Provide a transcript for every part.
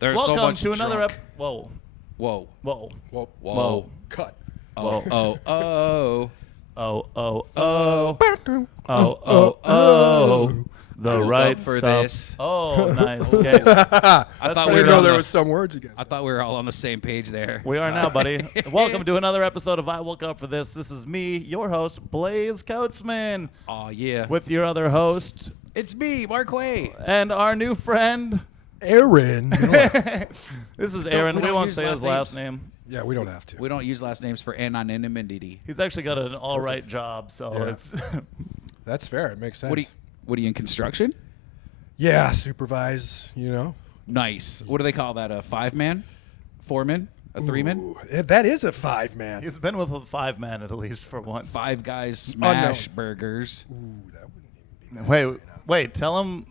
There's so Welcome much to another drunk. Whoa. Whoa. Whoa. Whoa. Whoa. Cut. Oh, oh, oh. Oh, oh, Oh. oh. Oh, oh, oh. The Woke right up for stuff. this. Oh, nice. Okay. I thought I we didn't were know on there the, was some words again. I thought we were all on the same page there. We are now, buddy. Welcome to another episode of I Woke Up For This. This is me, your host, Blaise Kautzman, Oh, yeah. with your other host It's me, Marquay. and our new friend. Aaron. This is Aaron. we We don't won't use say his last last name. Yeah, we don't have to. We don't use last names for anonymity. He's actually got an all right job, so Yeah. it's That's fair. It makes sense. What are you in construction? Yeah, supervise, you know. Nice. What do they call that? A 5-man? 4-man? A 3-man? Ooh, that is a 5-man. he's been with a 5-man at least for once. 5 guys smash burgers. Ooh, that wouldn't even be Wait, tell him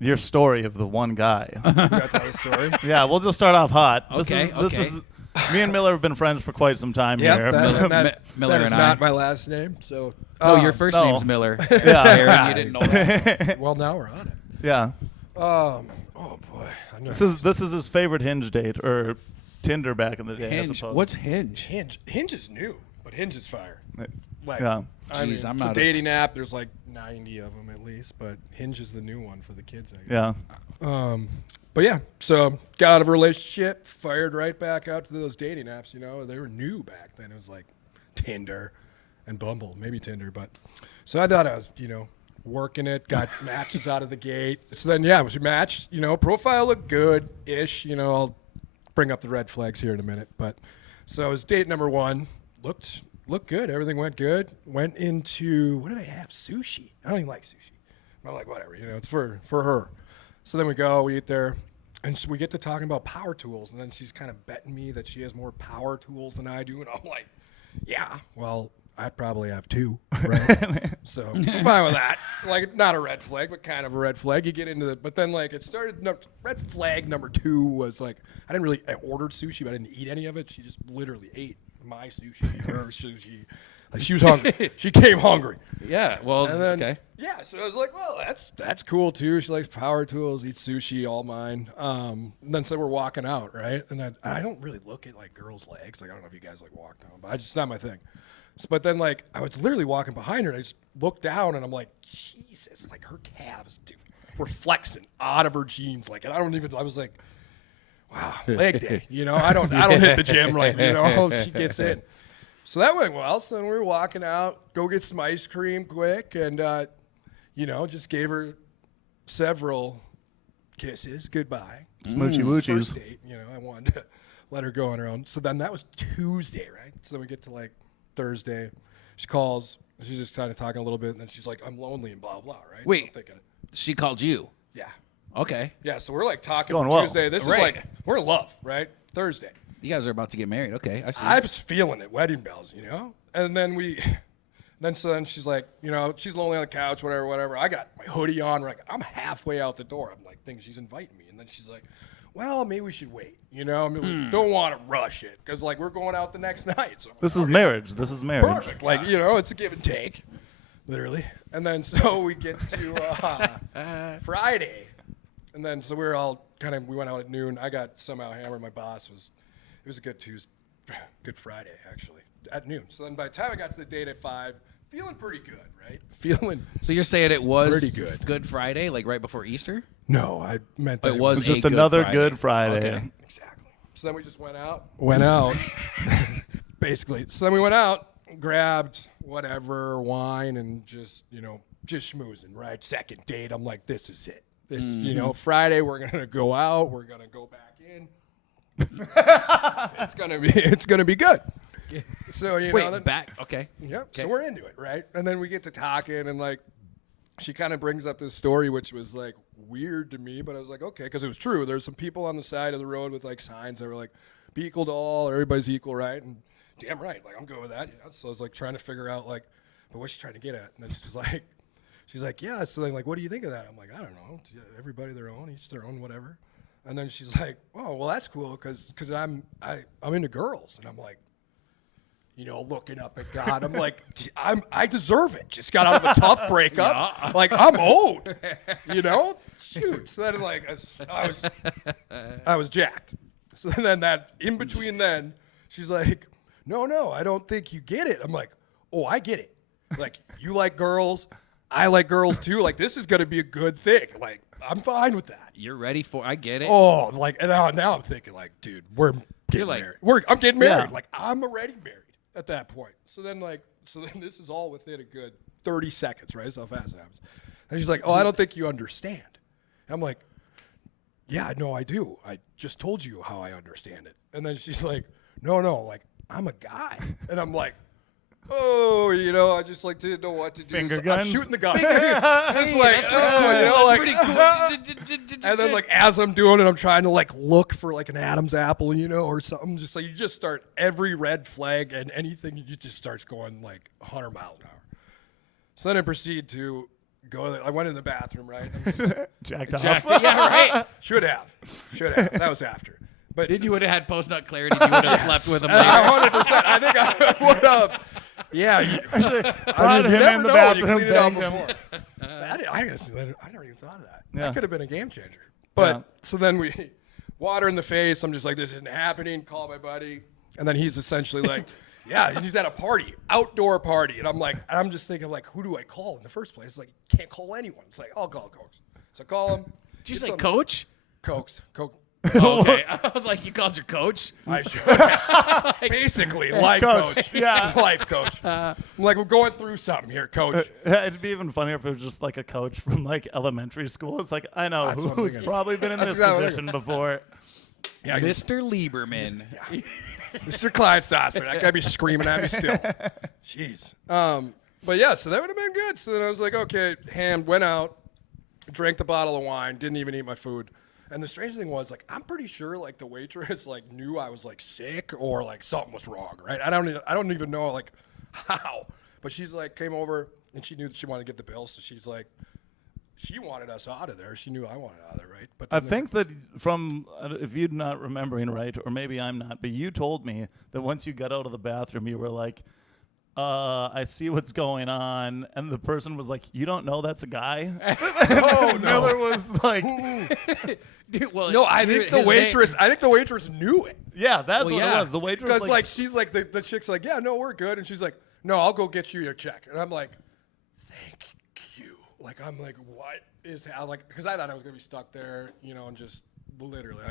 your story of the one guy. You got to tell the story? Yeah, we'll just start off hot. Okay, This is me and Miller have been friends for quite some time here. Miller that is and not I. my last name. So, No, your first no. name's Miller. Yeah. Aaron, you didn't know that. well, now we're on it. Yeah. Oh boy, I know. This is his favorite Hinge date or Tinder back in the day. I Hinge. suppose. What's Hinge? Hinge is new, but Hinge is fire. Like, Yeah. I mean, Jeez, I'm it's not a a- dating app. There's like 90 of them at least, but Hinge is the new one for the kids, I guess. Yeah. But yeah, so got out of a relationship, fired right back out to those dating apps. You know, they were new back then. It was like Tinder and Bumble, maybe Tinder. But so I thought I was, working it, got matches out of the gate. So then, yeah, it was a match. Profile looked good-ish. I'll bring up the red flags here in a minute. But so it was date number one. Looked good. Everything went good. Went into, what did I have? Sushi. I don't even like sushi. I'm like, whatever, it's for her. So then we eat there, and so we get to talking about power tools, and then she's kind of betting me that she has more power tools than I do, and I'm like, yeah, well, I probably have 2, right? So I'm fine with that. Like, not a red flag, but kind of a red flag. You get into it, but then like it started. Red flag number 2 was like I ordered sushi, but I didn't eat any of it. She just literally ate my sushi, her sushi. Like she was hungry. She came hungry. Yeah, well, And then, okay. Yeah, so I was like, well, that's cool too. She likes power tools, eats sushi, all mine. And then so we're walking out, right? And I don't really look at like girls' legs. Like I don't know if you guys like walk down, but it's not my thing. But then like I was literally walking behind her, and I just looked down, and I'm like, Jesus, like her calves, dude, were flexing out of her jeans, like, and I was like, wow, leg day, I don't hit the gym right, she gets in. So that went well. So then we were walking out, go get some ice cream quick, and, just gave her several kisses, goodbye. Smoochy First woochies. date, I wanted to let her go on her own. So then that was Tuesday, right? So then we get to like Thursday. She calls. She's just kind of talking a little bit, and then she's like, I'm lonely and blah, blah, right? Wait. So I'm thinking, She called you. yeah. Okay. Yeah, so we're like talking going on well. Tuesday. This Right. is like, we're in love, right? Thursday. You guys are about to get married. Okay, I see. I was feeling it, wedding bells, And then then she's like, she's lonely on the couch, whatever. I got my hoodie on. I'm halfway out the door. I'm like thinking she's inviting me. And then she's like, well, maybe we should wait. We don't want to rush it because like we're going out the next night. So This is marriage. perfect. Like, it's a give and take, literally. And then so we get to Friday. And then so we're all we went out at noon. I got somehow hammered. My boss it was a good good Friday, actually, at noon. So then by the time I got to the date at 5, feeling pretty good, right? So you're saying it was Pretty good. Good Friday, like right before Easter? No, I meant that It was Just a Good another Friday. good Friday. Okay. Exactly. So then we just went out, basically. So then we went out, grabbed whatever, wine, and just schmoozing, right? Second date, I'm like, this is it. This, Friday, we're going to go out. We're going to go back in. It's gonna be good. So Wait, then, back. Okay. Yep. Okay. So we're into it, right? And then we get to talking, and like, she kind of brings up this story, which was like weird to me, but I was like, okay, because it was true. There's some people on the side of the road with like signs that were like, "Be equal to all," or "Everybody's equal," right? And damn right, like I'm good with that. So I was like trying to figure out like, but what's she trying to get at? And then she's like, yeah. So then like, what do you think of that? I'm like, I don't know. Everybody their own, each their own, whatever. And then she's like, oh, well, that's cool because I'm into girls. And I'm like, looking up at God. I'm like, I deserve it. Just got out of a tough breakup. Like, I'm owed, Shoot. So then, like, I was jacked. So then that in between then, she's like, no, I don't think you get it. I'm like, oh, I get it. Like, you like girls. I like girls too. Like, this is going to be a good thing. Like, I'm fine with that. You're ready for, I get it. Oh, like, and now I'm thinking, like, dude, we're getting married. I'm getting married. Like, I'm already married at that point. So then this is all within a good 30 seconds, right? That's how fast it happens. And she's like, oh, I don't think you understand. And I'm like, yeah, no, I do. I just told you how I understand it. And then she's like, no, like, I'm a guy. And I'm like, oh, I just like didn't know what to do. Finger so guns. I'm shooting the gun. Just like, That's pretty cool. and then like as I'm doing it, I'm trying to like look for like an Adam's apple, or something. Just like you just start every red flag and anything, you just starts going like 100 miles an hour. So then I proceed to go. I went in the bathroom, right? Jacked off. Yeah, right. Should have. That was after. But Then you would have had post-nut clarity. You would have slept with him later. 100%. I think I would have. Yeah. Brought him in the bathroom. Clean it out banged him. before. I never even thought of that. Yeah. That could have been a game changer. But so then we water in the face. I'm just like, this isn't happening. Call my buddy. And then he's essentially like, yeah, he's at a party, outdoor party. And I'm just thinking like, who do I call in the first place? It's like, you can't call anyone. It's like, I'll call Coach. So I call him. Did you say coach? Coke. Oh, okay. I was like, you called your coach? I should. Basically, life coach. Yeah. Life coach. I'm like, we're going through something here, coach. It'd be even funnier if it was just like a coach from like elementary school. It's like, I know That's what I'm who's thinking. probably been in That's this exactly what I'm position before. Yeah, Mr. Lieberman. Mr. Kleinstosser. That guy be screaming at me still. Jeez. But yeah, so that would have been good. So then I was like, okay, ham, went out, drank the bottle of wine, didn't even eat my food. And the strange thing was, like, I'm pretty sure, like, the waitress, like, knew I was, like, sick or, like, something was wrong, right? I don't even know, like, how. But she's, like, came over, and she knew that she wanted to get the bill, so she's, like, she wanted us out of there. She knew I wanted out of there, right? But I think that from, if you're not remembering right, or maybe I'm not, but you told me that once you got out of the bathroom, you were like, I see what's going on. And the person was like, you don't know that's a guy? oh, no. Miller was like, Dude, well, no, I think the waitress knew it. yeah, that's what yeah. it was. The waitress Because, like, she's like, the chick's like, yeah, no, we're good. And she's like, no, I'll go get you your check. And I'm like, thank you. Like, I'm like, what is how? Like, because I thought I was going to be stuck there, and just literally,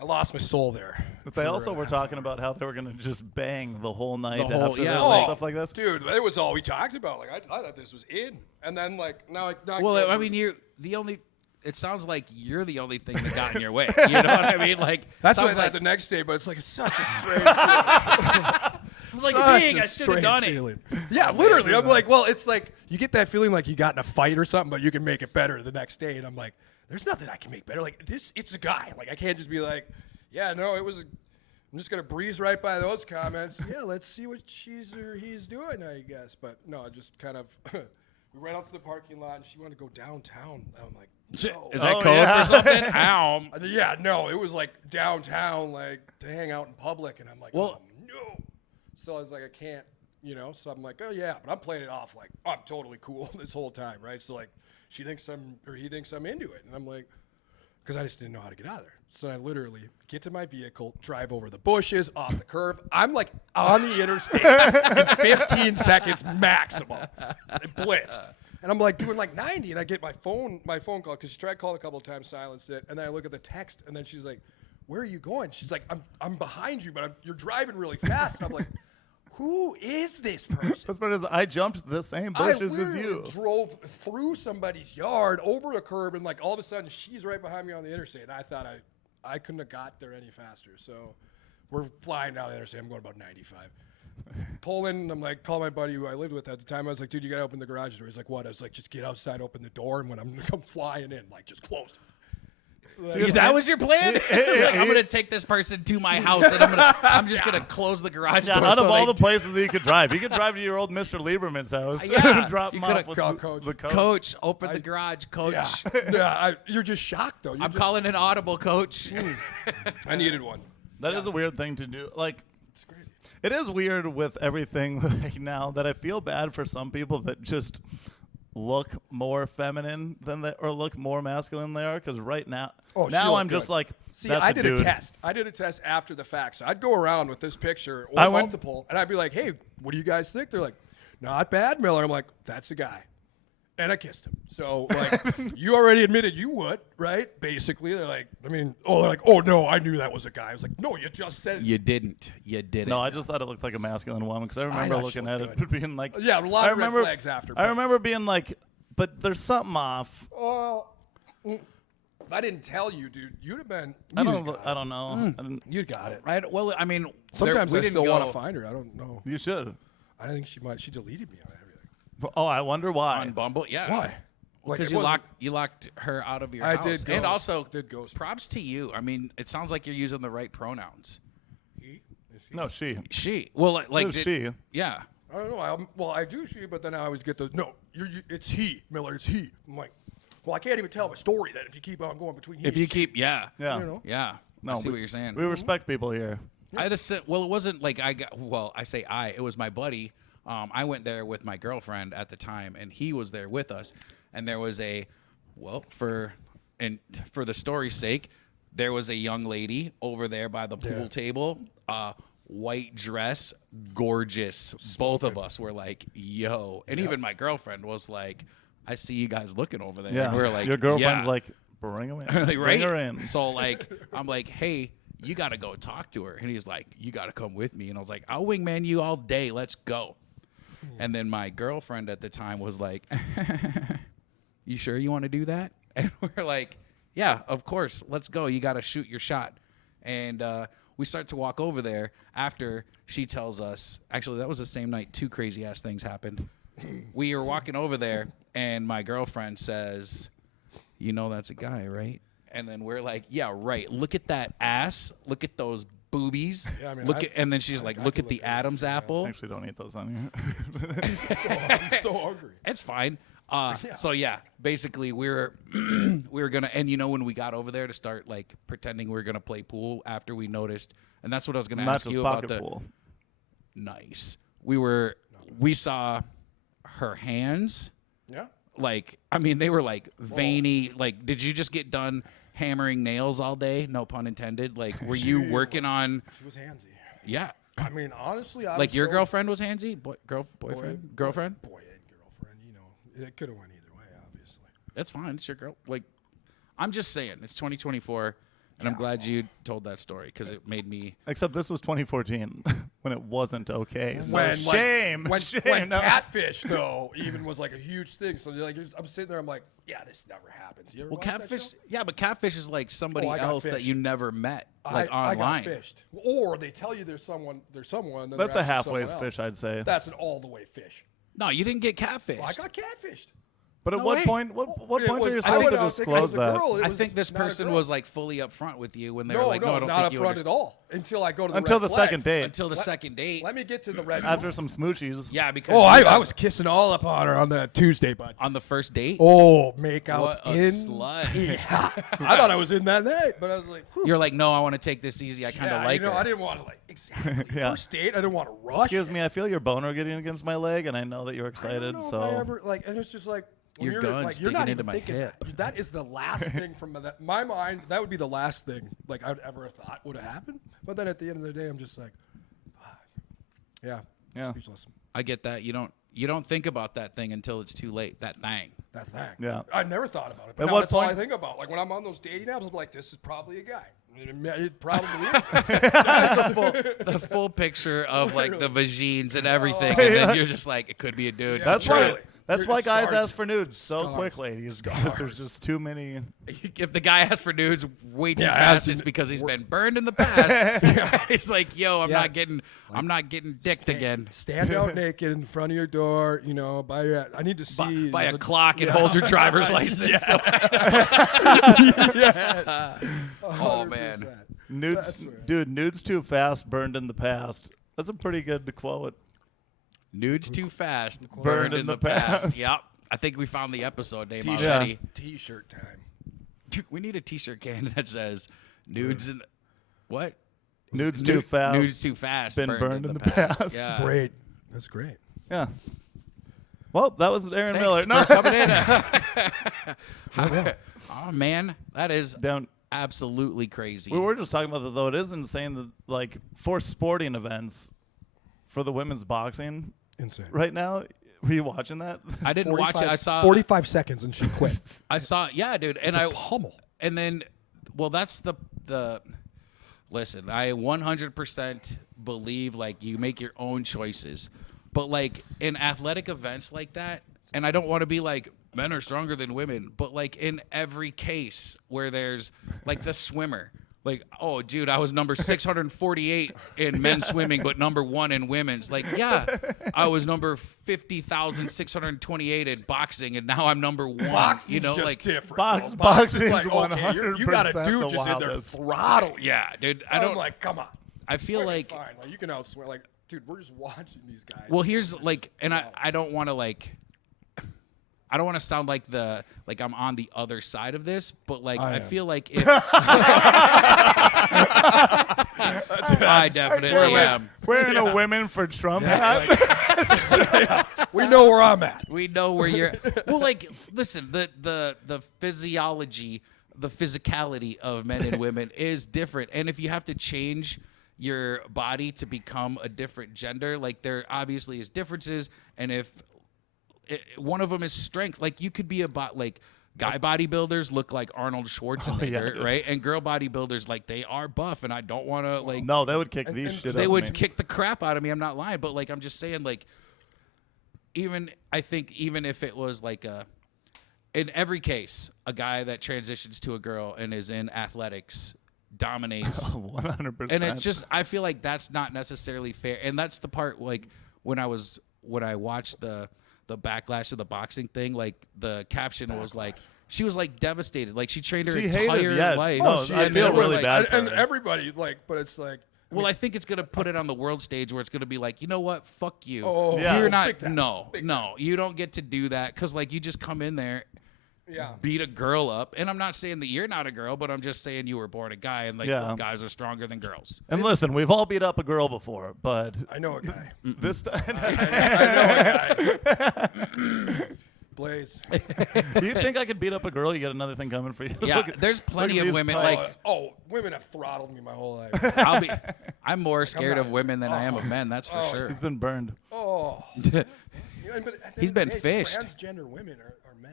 I lost my soul there. But they also were talking about how they were going to just bang the whole night The whole- after yeah, this like- and stuff like this. Dude, it was all we talked about. Like, I thought this was in. And then, like, now Well, I mean, you're the only. It sounds like you're the only thing that got in your way. You know what I mean? Like that's what I sounds thought like the next day, but it's like such a strange feeling. I was like, dang, I should have done it. Feeling. Yeah, literally. I'm like, well, it's like you get that feeling like you got in a fight or something, but you can make it better the next day. And I'm like, there's nothing I can make better. Like it's a guy. Like I can't just be like, yeah, no, I'm just gonna breeze right by those comments. Yeah, let's see what she's or he's doing, I guess. But no, I just kind of we ran out to the parking lot and she wanted to go downtown. And I'm like, no. Is that code for something? Ow. Yeah, no, it was like downtown, like to hang out in public, and I'm like, Well- oh no. So I was like, I can't, So I'm like, oh yeah, but I'm playing it off like I'm totally cool this whole time, right? So like, he thinks I'm into it, and I'm like, because I just didn't know how to get out of there. So I literally get to my vehicle, drive over the bushes, off the curve. I'm like on the interstate in 15 seconds maximum. It blitzed. And I'm like doing like 90, and I get my phone call because she tried calling a couple of times, silenced it, and then I look at the text, and then she's like, "Where are you going?" She's like, "I'm behind you, but you're driving really fast." And I'm like, "Who is this person?" That's what it is. I jumped the same bushes as you. I drove through somebody's yard, over a curb, and like all of a sudden she's right behind me on the interstate. And I thought I couldn't have got there any faster. So we're flying down the interstate. I'm going about 95. Pull in, and I'm like, call my buddy who I lived with at the time. I was like, dude, you got to open the garage door. He's like, what? I was like, just get outside, open the door, and when I'm flying in, like, just close it. So That was your plan? It's like, I'm gonna take this person to my house, and I'm just gonna close the garage Yeah, door. out so of all they the places that you could drive, you could drive to your old Mr. Lieberman's house Yeah, and drop you him off could've with called Coach. the coach. Coach, open the garage, Coach. Yeah, you're just shocked, though. I'm calling an audible, Coach. I needed one. That is a weird thing to do. Like, It's crazy. It is weird with everything like now that I feel bad for some people that just look more feminine than they or look more masculine than they are. Because right now, Oh, she now looked I'm just good. like, See, that's I a did dude. a test. I did a test after the fact. So I'd go around with this picture or I went- multiple, and I'd be like, "Hey, what do you guys think?" They're like, "Not bad, Miller." I'm like, "That's a guy," and I kissed him. So like, you already admitted you would, right? Basically, they're like, they're like, "Oh no, I knew that was a guy." I was like, "No, you just said it." You didn't. You didn't. No, I just thought it looked like a masculine woman because I remember thought she looking at looked it being like, Yeah, a lot I of red remember, flags after, I but- remember being like, but there's something off. Oh, if I didn't tell you, dude, you'd have been. I you'd don't got I it. don't know. I didn't- You got it. Well, I mean, Sometimes we I didn't still want go to find her. I don't know. You should. I think she might. She deleted me on everything. Oh, I wonder why. on Bumble. Yeah. Why? Like, Because it you wasn't- locked her out of your I house. did And ghost. also, Did ghost. props to you. I mean, it sounds like you're using the right pronouns. He? Is he? No, she. She. Well, like It was she. Yeah. I don't know. I do she, but then I always get the no. It's he, Miller. It's he. I'm like, well, I can't even tell my story then if you keep on going between. He If you and she. keep, yeah. Yeah. You know? Yeah. No, I see we- what you're saying. We respect people here. I just said, well, it wasn't like I got, well, I say it was my buddy. I went there with my girlfriend at the time, and he was there with us. And there was for the story's sake, there was a young lady over there by the pool table, white dress, gorgeous. Both of us were like, yo. And even my girlfriend was like, I see you guys looking over there. Yeah. And we were like, your girlfriend's yeah. like, bring her in. Like, Bring right? her in. So like, I'm like, hey, you got to go talk to her. And he's like, you got to come with me. And I was like, I'll wingman you all day. Let's go. And then my girlfriend at the time was like, you sure you want to do that? And we're like, yeah, of course. Let's go. You got to shoot your shot. And we start to walk over there after she tells us, actually, that was the same night 2 crazy ass things happened. We were walking over there and my girlfriend says, you know that's a guy, right? And then we're like, yeah, right. Look at that ass. Look at those boobies. Yeah, I mean, and then she's like, I look could at the look at this Adam's thing, yeah. apple. Actually, don't eat those on here. I'm so hungry. It's fine. So yeah, basically we were gonna, and when we got over there to start like pretending we were gonna play pool after we noticed, and that's what I was gonna Not ask just you about pocket the pool. nice. We saw her hands. Yeah. Like, I mean, they were like veiny. Like, did you just get done hammering nails all day? No pun intended. Like, were you working on? She was handsy. Yeah. I mean, honestly, I Like was your so- girlfriend was handsy. Boyfriend, girlfriend. boy and girlfriend. It could have went either way, obviously. That's fine. It's your girl. Like, I'm just saying, it's 2024, and I'm glad you told that story because it made me. Except this was 2014 when it wasn't okay. So When shame. when shame. No. catfish though even was like a huge thing. So like I'm sitting there, I'm like, yeah, this never happens. You ever Well, watch that catfish. show? Yeah, but catfish is like somebody Oh, I got else that fished. you never met, like I online. got fished, or they tell you there's someone. Then That's they're a actually halfway someone fish, else. I'd say. That's an all the way fish. No, you didn't get catfish. I got catfished. But at No what way. point? What It point are was- you I supposed went to out thinking it was disclose a that? girl, and it I was think this not a person girl. was like fully upfront with you when they were No, like, "No, I don't not think you upfront understand." at all. Until I go to the Until red the second flags. date. Until the second date. Let me get to the red. After some smoochies. Yeah, because Oh, you I guys- was kissing all up on her on that Tuesday, bud. on the first date. Oh, makeouts What a in. slut. Yeah. I thought I was in that night, but I was like, whew. You're like, no, I want to take this easy. I kind of Yeah, like her. I didn't want to exactly. Yeah. First date, I didn't want to rush. Excuse me, I feel your boner getting against my leg, and I know that you're I excited. don't know So if I ever and it's just like when Your you're, gun's like, you're not digging even into my thinking hip. that is the last thing from my mind. That would be the last thing like I'd ever thought would have happened. But then at the end of the day, I'm just like, fuck. Yeah. Speechless. I get that. You don't think about that thing until it's too late. That thing. That thing. Yeah. I never thought about it. But At now what that's all I point- think about. Like when I'm on those dating apps, I'm like, this is probably a guy. It probably is. The full picture of like the vagines and everything, Oh. and then you're just like, it could be a dude. Yeah. that's Really? why. That's You're- why guys scars. ask for nudes so Scars. quick, ladies. Because there's just too many. If the guy asks for nudes way too Yeah, fast, as it's in- because he's been burned in the past. It's like, yo, I'm Yeah. not getting dicked again. Stand out naked in front of your door. By your. I need to see. Buy a the- clock and hold your driver's license. Oh man. 100%. Nudes, That's right. dude. Nudes too fast, burned in the past. That's a pretty good quote. Nudes too fast, Burned burned in in the the past. past. Yep. I think we found the episode name T-shirt. already. T-shirt time. Dude, we need a T-shirt can that says "nudes" and what? Nudes too fast. Nudes too fast. Been burned in the past. Yeah. Great. That's great. Yeah. Well, that was Aaron Thanks Miller. for coming in. Oh man, that is Down. absolutely crazy. We were just talking about that, though. It is insane that, like, for sporting events, for the women's boxing Insane. right now, were you watching that? I didn't watch it. I saw 45 seconds and she quit. I saw, yeah, dude, and It's a pummel. and then, well, that's the. Listen, I 100% believe like you make your own choices, but like in athletic events like that, and I don't want to be like men are stronger than women, but like in every case where there's like the swimmer. Like, oh, dude, I was number 648 in men's swimming, but number 1 in women's. Like, yeah, I was number 50,628 in boxing, and now I'm number 1. Boxing's you know, just like different. Boxing's like, okay, 100% you got a dude the just in there wildest. throttle. yeah, dude. I I'm don't like, come on. I feel like Fine. Like, you can outswear. Like, dude, we're just watching these guys. well, here's like, and I don't want to like. I don't want to sound like I'm on the other side of this, but like I feel like if I definitely am. Wearing a women for Trump hat. we know where I'm at. We know where you're. Well, like, listen, the physiology, the physicality of men and women is different, and if you have to change your body to become a different gender, like there obviously is differences, and if one of them is strength. Like you could be like guy bodybuilders look like Arnold Schwarzenegger, right? And girl bodybuilders like they are buff, and I don't want to like. No, they would kick these shit. They out would of me. kick the crap out of me. I'm not lying, but like I'm just saying, like I think even if it was like in every case, a guy that transitions to a girl and is in athletics dominates 100%. and it's just I feel like that's not necessarily fair, and that's the part like when I watched the backlash of the boxing thing, like the caption was like she was like devastated, like she trained her entire life. No, I feel really like, bad for And her. everybody, like, but it's like, well, I think it's gonna put it on the world stage where it's gonna be like, you know what, fuck you. Oh, yeah. You're big not. time. No, Big no, you don't get to do that because like you just come in there, yeah. beat a girl up, and I'm not saying that you're not a girl, but I'm just saying you were born a guy, and like Yeah. guys are stronger than girls. And listen, we've all beat up a girl before, but I know a guy. this time, I know a guy. Blaise. you think I could beat up a girl? You got another thing coming for you. Yeah, Look at- there's plenty look at of these women pipes. like. Women have throttled me my whole life. I'm more scared not- of women than I am of men. That's for sure. He's been burned. Oh. Yeah, but at the He's end been of the day, fished. Transgender women are men.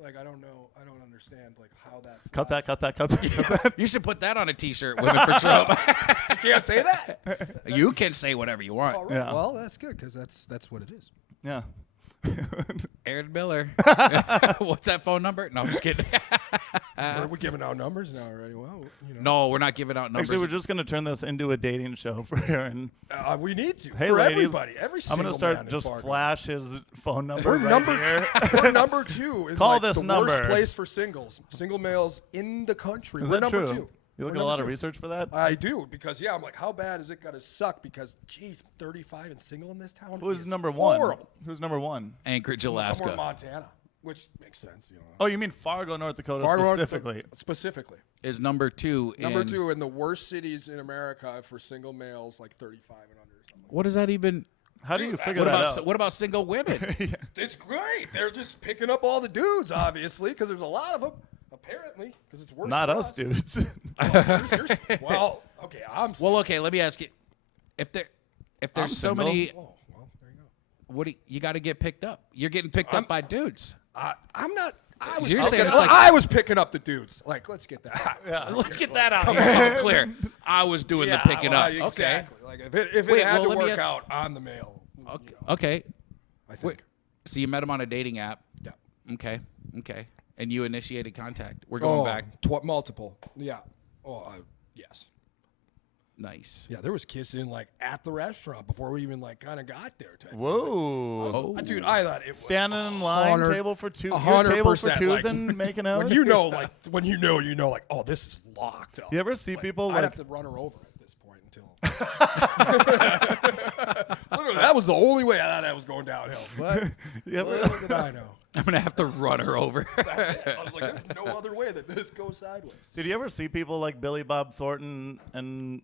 Like, I don't know. I don't understand, like, how that. Cut that. Cut that. You should put that on a T-shirt, Women for Trump. You can't say that. You can say whatever you want. All right. Yeah. Well, that's good because that's what it is. Yeah. Aaron Miller. What's that phone number? No, I'm just kidding. Are we giving out numbers now already? Well, you know. No, we're not giving out numbers. Actually, we're just gonna turn this into a dating show for Aaron. We need to. Hey, for ladies, everybody. Every I'm single gonna start man in just Fargo. flash his phone number We're right number here. we're number 2. Is Call like this the number. worst place for single males in the country. Is we're that number true? 2. You look We're at a lot number of 2. research for that. I do because I'm like, how bad is it gonna suck? Because geez, 35 and single in this town. Who's is number one? Horrible. Who's number one? Anchorage, Somewhere in Alaska. Montana, which makes sense. You know. Oh, you mean Fargo, North Dakota Fargo, specifically? Specifically. Is number 2. Number in, 2 in the worst cities in America for single males, like 35 and under. Something. What does that even? How do you Dude, figure What that about out? what about single women? It's great. They're just picking up all the dudes, obviously, because there's a lot of them. Apparently, because it's worse. Not for us, dudes. Well, okay, Well, okay. Let me ask you: if there's I'm so single. many, Oh, well, there you go. what do you got to get picked up? You're getting picked up by dudes. I'm not. I was, You're okay, saying it's like- I was picking up the dudes. Like, let's get that. Let's get that out here clear. I was doing the picking well, up. Exactly. Like, if it Wait, had well, to let me work ask- out, I'm the male. Okay. Okay. I think. Wait, so you met him on a dating app. Yeah. Okay. Okay. And you initiated contact. We're going back. Multiple. Yeah. Oh, yes. Nice. Yeah, there was kissing like at the restaurant before we even like kind of got there. Type. Whoa. Dude, I thought it was Standing in line, 100 table for two, your 100%, table for twos like, and making out. when you know, like, oh, this is locked up. You ever see Like, people I'd like have to run her over at this point until. Literally, that was the only way I thought that was going downhill. But you ever, little did I know. I'm gonna have to run her over. That's it. I was like, there's no other way that this goes sideways. did you ever see people like Billy Bob Thornton and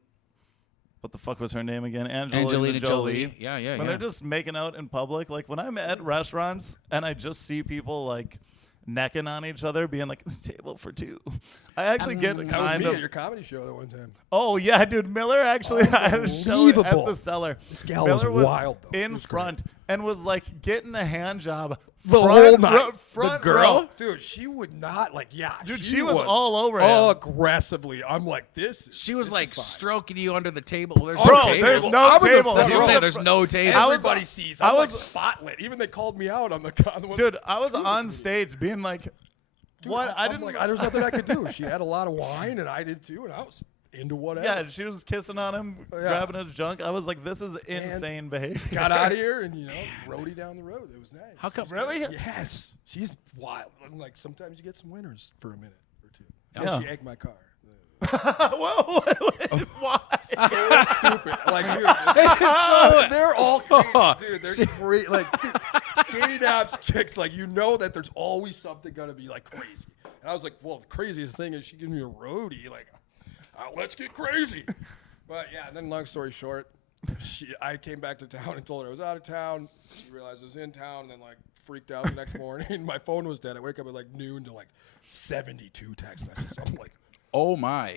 what the fuck was her name again? Angelina Jolie. Yeah. When they're just making out in public, like when I'm at restaurants and I just see people like necking on each other, being like, table for two. I actually get That was kind me of. at your comedy show that one time. Oh yeah, dude. Miller actually had a show at Unbelievable. the Cellar. This gal Miller was wild, though. It in was front and was like getting a hand job. The whole night. Front the girl, row. dude, she would not Dude, she was all over him. aggressively. I'm like, She was like is fine. stroking you under the table. There's Bro, no table. there's no I'm in the table. front That's what I'm row. saying. There's no table. Everybody sees. I I'm like was- spotlit. Even they called me out on the one. Dude, I was on stage being like, Dude, what? I I'm didn't. like, there's nothing I could do. She had a lot of wine, and I did too, and I was into whatever. Yeah, she was kissing on him, Yeah. grabbing his junk. I was like, this is insane behavior. Got out of here, and roadie down the road. It was nice. How come? Really? Yes, she's wild. I'm like, sometimes you get some winners for a minute or two. Yeah. And she egged my car. Whoa, wait, why? So stupid. Like, dude, they're all crazy, dude. They're great. Like, dude, dating apps chicks, like, that there's always something gonna be like crazy. And I was like, well, the craziest thing is she gives me a roadie. Like, let's get crazy. But yeah, and then long story short, I came back to town and told her I was out of town. She realized I was in town, and then like freaked out the next morning. My phone was dead. I wake up at like noon to like 72 text messages. I'm like, Oh my.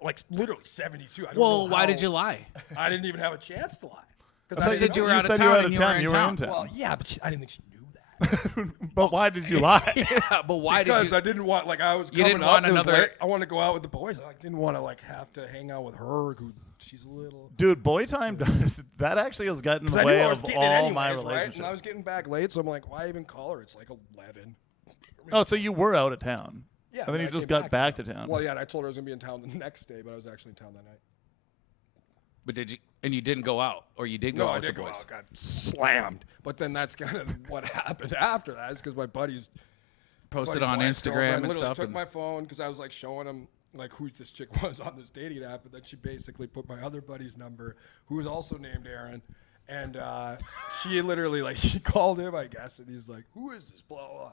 like literally 72. I don't Well, know why how- did you lie? I didn't even have a chance to lie. I You thought said you were you out of said town you were out and of you were town. in You were town. in town. Well, yeah, but I didn't think she knew that. But why did you lie? Yeah, but why did Because you? I didn't want, like, I was You coming didn't up, want it was another- late. I wanted to go out with the boys. I didn't want to, like, have to hang out with her, who she's a little. Dude, boy time does that actually has gotten in the I knew way I was of getting it all anyways, my right? relationships. And I was getting back late, so I'm like, why even call her? It's like 11. Oh, so you were out of town. Yeah. And then you I just came got back to town. Well, yeah, and I told her I was going to be in town the next day, but I was actually in town that night. But did you? And you didn't go out, or you did go No, out I with did the go boys? out. Got slammed. But then that's kind of what happened after that is because my buddies Posted buddy's on wife, Instagram girlfriend, and literally stuff. took And my phone because I was like showing him like who this chick was on this dating app, and then she basically put my other buddy's number, who was also named Aaron, and she literally like she called him, I guess, and he's like, "Who is this?" Blah blah.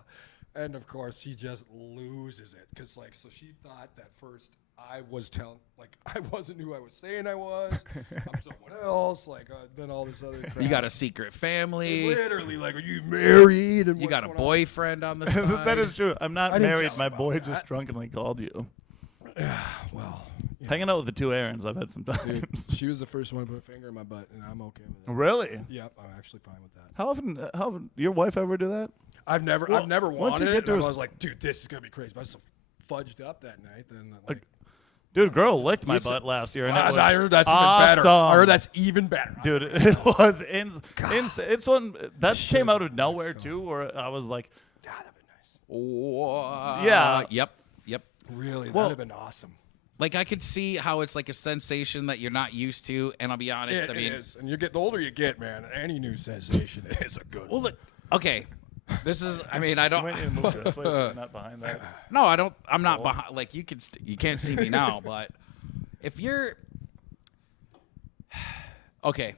And of course, he just loses it because like so she thought that first I was telling like I wasn't who I was saying I was. I'm someone else. Like then all this other crap. you got a secret family. Literally like, are you married? And You what's got a going on? boyfriend on the side. That is true. I'm not I didn't married. tell My him boy about just that. drunkenly called you. Well, Hanging out with the two Aarons, I've had some times. she was the first one to put a finger in my butt, and I'm okay with it. Really? Yep, I'm actually fine with that. How often your wife ever do that? I've never Well, once wanted you it. get to And a I s- was like, dude, this is gonna be crazy. But I was so fudged up that night. Then like, Dude, a girl licked my You said- butt last year, and it was I heard that's awesome. even better. I heard that's even better. Dude, it was it's one that came out of nowhere too, where I was like, God, that'd be nice. Yeah. Yep. Really, Well, that'd have been awesome. Like I could see how it's like a sensation that you're not used to, and I'll be honest. I mean, it is. And you get the older you get, man. Any new sensation is a good well, one. look, okay. This is. I mean, I you don't. might need to move this way so you're not behind that. No, I don't. I'm not behind. Like you can. You can't see me now, but if you're okay,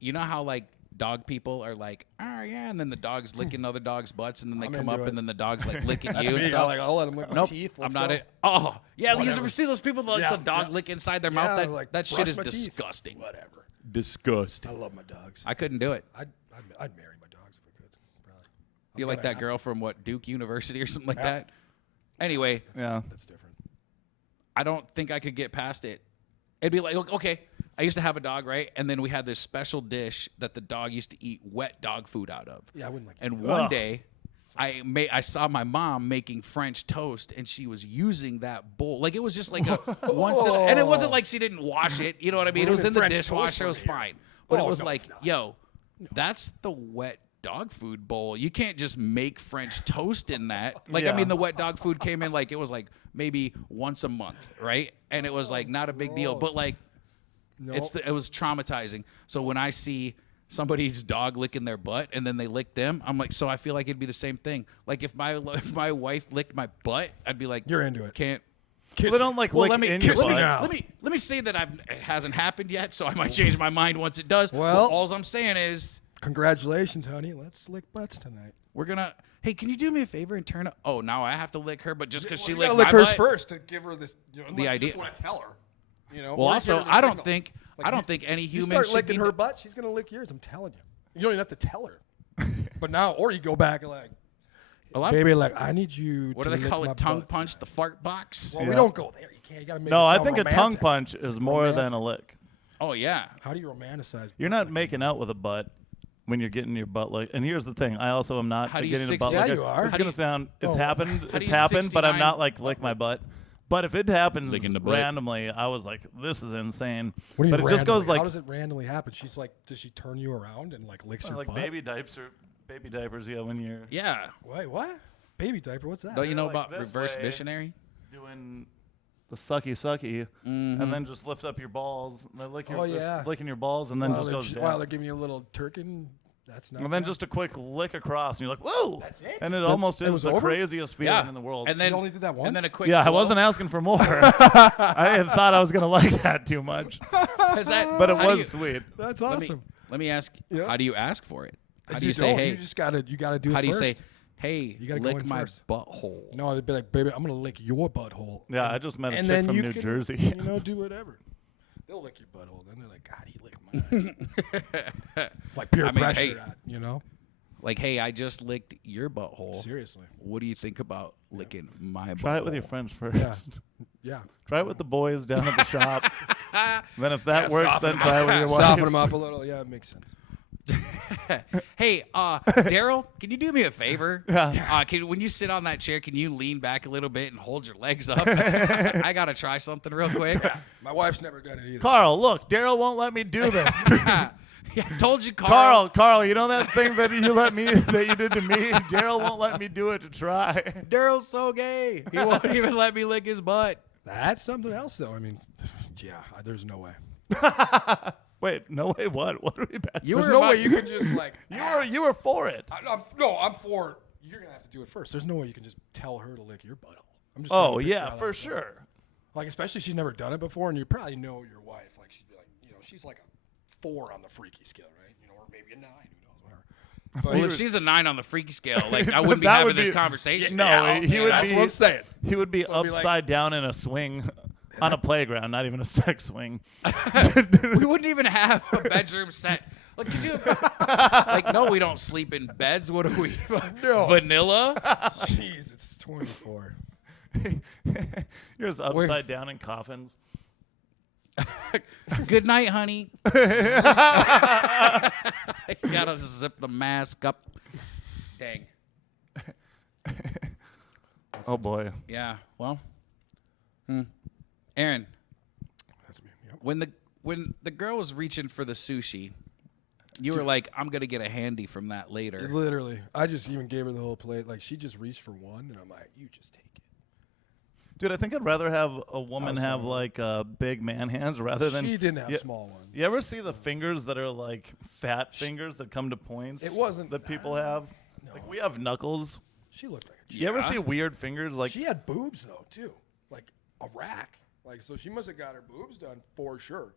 you know how like dog people are like, oh yeah, and then the dog's licking other dogs' butts, and then they I'm come into up, it. and then the dog's like licking That's you me. and stuff. I'll let him lick my Nope, teeth. I'm Let's not go. it. Oh yeah, you Whatever. ever see those people that like Yeah, the dog yeah. lick inside their Yeah, mouth? That like, that shit brush is my teeth. disgusting. Whatever. Disgusting. I love my dogs. I couldn't do it. I'd marry my dogs if I could. Probably. You I'm like gonna that have girl from what Duke University or something like Yeah. that? Anyway, Yeah. That's different. I don't think I could get past it. It'd be like, okay, I used to have a dog, right? And then we had this special dish that the dog used to eat wet dog food out of. Yeah, I wouldn't like. And one Ugh. day, I saw my mom making French toast, and she was using that bowl. Like, it was just like a once in a, and it wasn't like she didn't wash it. You know what I mean? It was in the Ruining French toast dishwasher. It was over here. fine. But Oh, it was no, like, it's not. yo, that's the wet dog food bowl. You can't just make French toast in that. Like, I Yeah. mean, the wet dog food came in like, it was like maybe once a month, right? And it was like not a big deal. But like, Nope. it was traumatizing. So when I see somebody's dog licking their butt and then they lick them, I'm like, so I feel like it'd be the same thing. Like if my wife licked my butt, I'd be like, You're into it. Can't. Kiss They me. don't like Well, lick let me in your kiss me butt. now. let me say that it hasn't happened yet, so I might change my mind once it does. Well- But all I'm saying is Congratulations, honey. Let's lick butts tonight. we're gonna. Hey, can you do me a favor and turn it? Oh, now I have to lick her, but just because she You licked gotta lick my hers butt. first to give her this. You know, unless you idea. just want to tell her. You know. Well, or also, give her the I don't signal. think Like, I don't think any You human start should licking be. her butt, she's gonna lick yours. I'm telling you. You don't even have to tell her. But now, or you go back and like, baby, like I need you. What to do they lick call my it? Tongue butt punch, tonight. the fart box. Well, we don't go there. You can't. You gotta make. No, it I sound think a tongue romantic. punch is more than a lick. Oh yeah. How do you romanticize? You're not making out with a butt when you're getting your butt licked. And here's the thing: I also am not How do you getting a butt 60 licked. Yeah, you are. It's How gonna sound. It's Oh. happened. How do It's you happened, but I'm 69 not like lick my butt. But if it happens Licking the butt. randomly, I was like, this is insane. What do you But mean it just goes randomly? like How does it randomly happen? She's like, does she turn you around and like licks your like butt? baby diapers. Yeah, when you're Yeah. Wait, what? Baby diaper? What's that? Don't you know like about this reverse way. missionary? doing the sucky, and then just lift up your balls, and then lick your, just licking your balls, and then While just they're goes down. while they're giving you a little turkin. That's not. And then bad. just a quick lick across, and you're like, whoa! That's it? And it That- almost it is was the over? craziest feeling in the world. And then only did that once? And then a quick. yeah, I blow. wasn't asking for more. I had thought I was gonna like that too much, Is that, but it how do was you- sweet. That's Let awesome. me ask. Yeah. How do you ask for it? How do You you say, don't. hey? You just gotta do How it do you first. say, hey? You gotta go lick in my first. butthole. No, they'd be like, baby, I'm gonna lick your butthole. Yeah, I just met a And chick then from you New can, Jersey. you know, do whatever. They'll lick your butthole. Then they're like, God, he licked mine. Like peer I mean, pressure, hey. you know? Like, hey, I just licked your butthole. Seriously. What do you think about licking my butthole? Try it with your friends first. Yeah. Yeah. Try it with the boys down at the shop. Then if that works, soften then try it with your wife. Soften them up a little. Yeah, it makes sense. Hey, Daryl, can you do me a favor? Yeah. When you sit on that chair, can you lean back a little bit and hold your legs up? I gotta try something real quick. My wife's never done it either. Carl, look, Daryl won't let me do this. Yeah, told you, Carl. Carl, you know that thing that you did to me? Daryl won't let me do it to try. Daryl's so gay. He won't even let me lick his butt. That's something else, though. I mean, yeah, there's no way. Wait, no way. What? What are we back? There's no way you can just like. You were for it. I'm for. You're gonna have to do it first. There's no way you can just tell her to lick your butthole. I'm just. Oh trying to picture yeah, how that for would go. sure. Like especially she's never done it before, and you probably know your wife. Like she'd be like, she's like a 4 on the freaky scale, right? Or maybe a 9. Who knows? Whatever. Well, if she's a 9 on the freaky scale, like I wouldn't be That having would this be- conversation. No, he would that's be. what I'm saying. He would be So it'd be like- upside down in a swing on a playground, not even a sex swing. We wouldn't even have a bedroom set. Like, could you? Like, no, we don't sleep in beds. What are we? No. Vanilla? Jeez, it's 24. You're just upside down in coffins. Good night, honey. You gotta zip the mask up. Dang. Oh boy. Yeah. Well. Aaron, That's me. Yep. when the girl was reaching for the sushi, you were like, "I'm gonna get a handy from that later." Literally, I just even gave her the whole plate. Like she just reached for one, and I'm like, "You just take it." Dude, I think I'd rather have a woman was have fine. like big man hands rather than. She didn't have Yeah. small ones. You ever see the fingers that are like fat fingers that come to points? It wasn't- that people have. Like we have knuckles. She looked like a You ever see weird fingers like? She had boobs though too, like a rack. Like so, she must have got her boobs done for sure.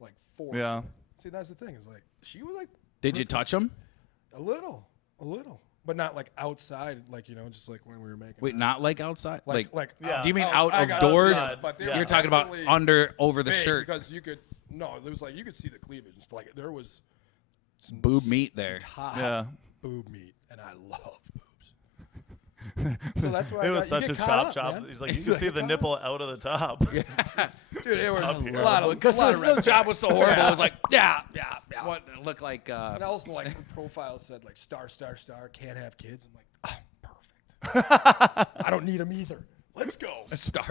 Like for Yeah. sure. See, that's the thing. Is like she was like Did you touch them? a little, but not like outside. Like just like when we were making. Wait, out. not like outside. like Yeah. Do you mean outside, out I of got doors? outside, but they were You're talking about definitely under over the big shirt. because you could. No, it was like you could see the cleavage. It's like there was some Boob meat some there. top Yeah. boob meat, and I love boobs. So that's why It I was got, such you a get chop caught chop. up, man. He's like, you can see the nipple out of the top. Dude, it was a lot of Because lot of the red job flags. was so horrible. It was like, yeah. What it looked like? And also, like, her profile said, like, star, can't have kids. I'm like, perfect. I don't need them either. Let's go. star.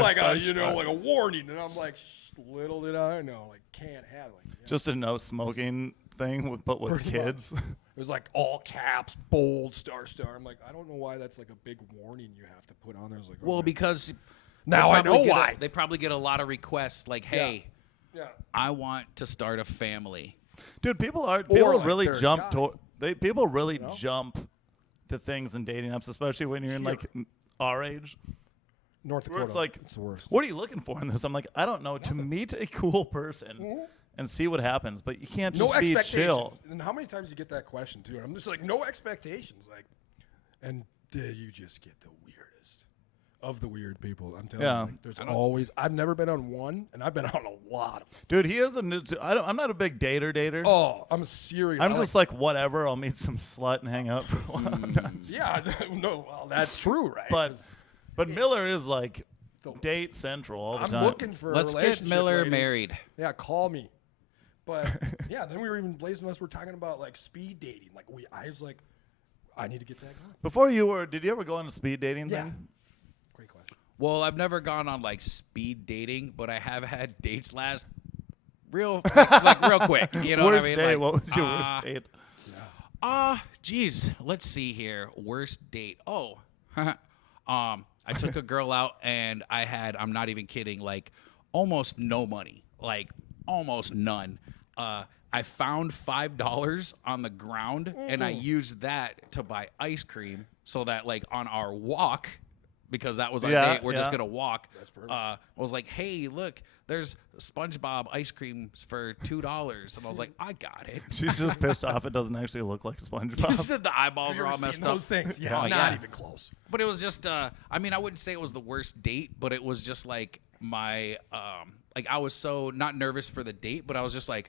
Like a warning. And I'm like, little did I know, like, can't have, like, Just a no smoking thing, but with Pretty kids. It was like all caps, bold, star. I'm like, I don't know why that's like a big warning you have to put on there. I was like, Well, okay. because now I know why. They probably get a lot of requests like, "Hey, Yeah. I want to start a family." Dude, people like really they're a jump guy. people really jump to things in dating apps, especially when you're in like our age. North Where Dakota. it's like, it's the worst. what are you looking for in this? I'm like, I don't know. To meet a cool person and see what happens, but you can't just No be expectations. chill. And how many times you get that question too? And I'm just like, no expectations. Like, and you just get the weirdest. of the weird people. I'm telling Yeah. you, like, there's always. I've never been on one, and I've been on a lot of them. Dude, he is I'm not a big dater. Oh, I'm serious. I'm just like whatever. I'll meet some slut and hang out for a while. yeah, no, well, that's true, right? But Miller is like date central all the I'm time. looking for Let's a get relationship. Miller ladies. married. Yeah, call me. But yeah, then we were even Blaise and us were talking about like speed dating. Like I was like, I need to get that going. Before did you ever go on a speed dating Yeah. thing? Great question. Well, I've never gone on like speed dating, but I have had dates last real quick. You know Worst what I mean? date. Like, What was your worst date? Geez, let's see here. Worst date. Oh, I took a girl out and I'm not even kidding, like almost no money, like almost none. I found $5 on the ground and I used that to buy ice cream so that like on our walk, because that was our date, we're just gonna walk. That's perfect. I was like, hey, look, there's SpongeBob ice creams for $2, and I was like, I got it. She's just pissed off it doesn't actually look like SpongeBob. The eyeballs are all messed up. Those things, yeah, Oh, not yeah. even close. But it was just, I mean, I wouldn't say it was the worst date, but it was just like my, like I was so not nervous for the date, but I was just like,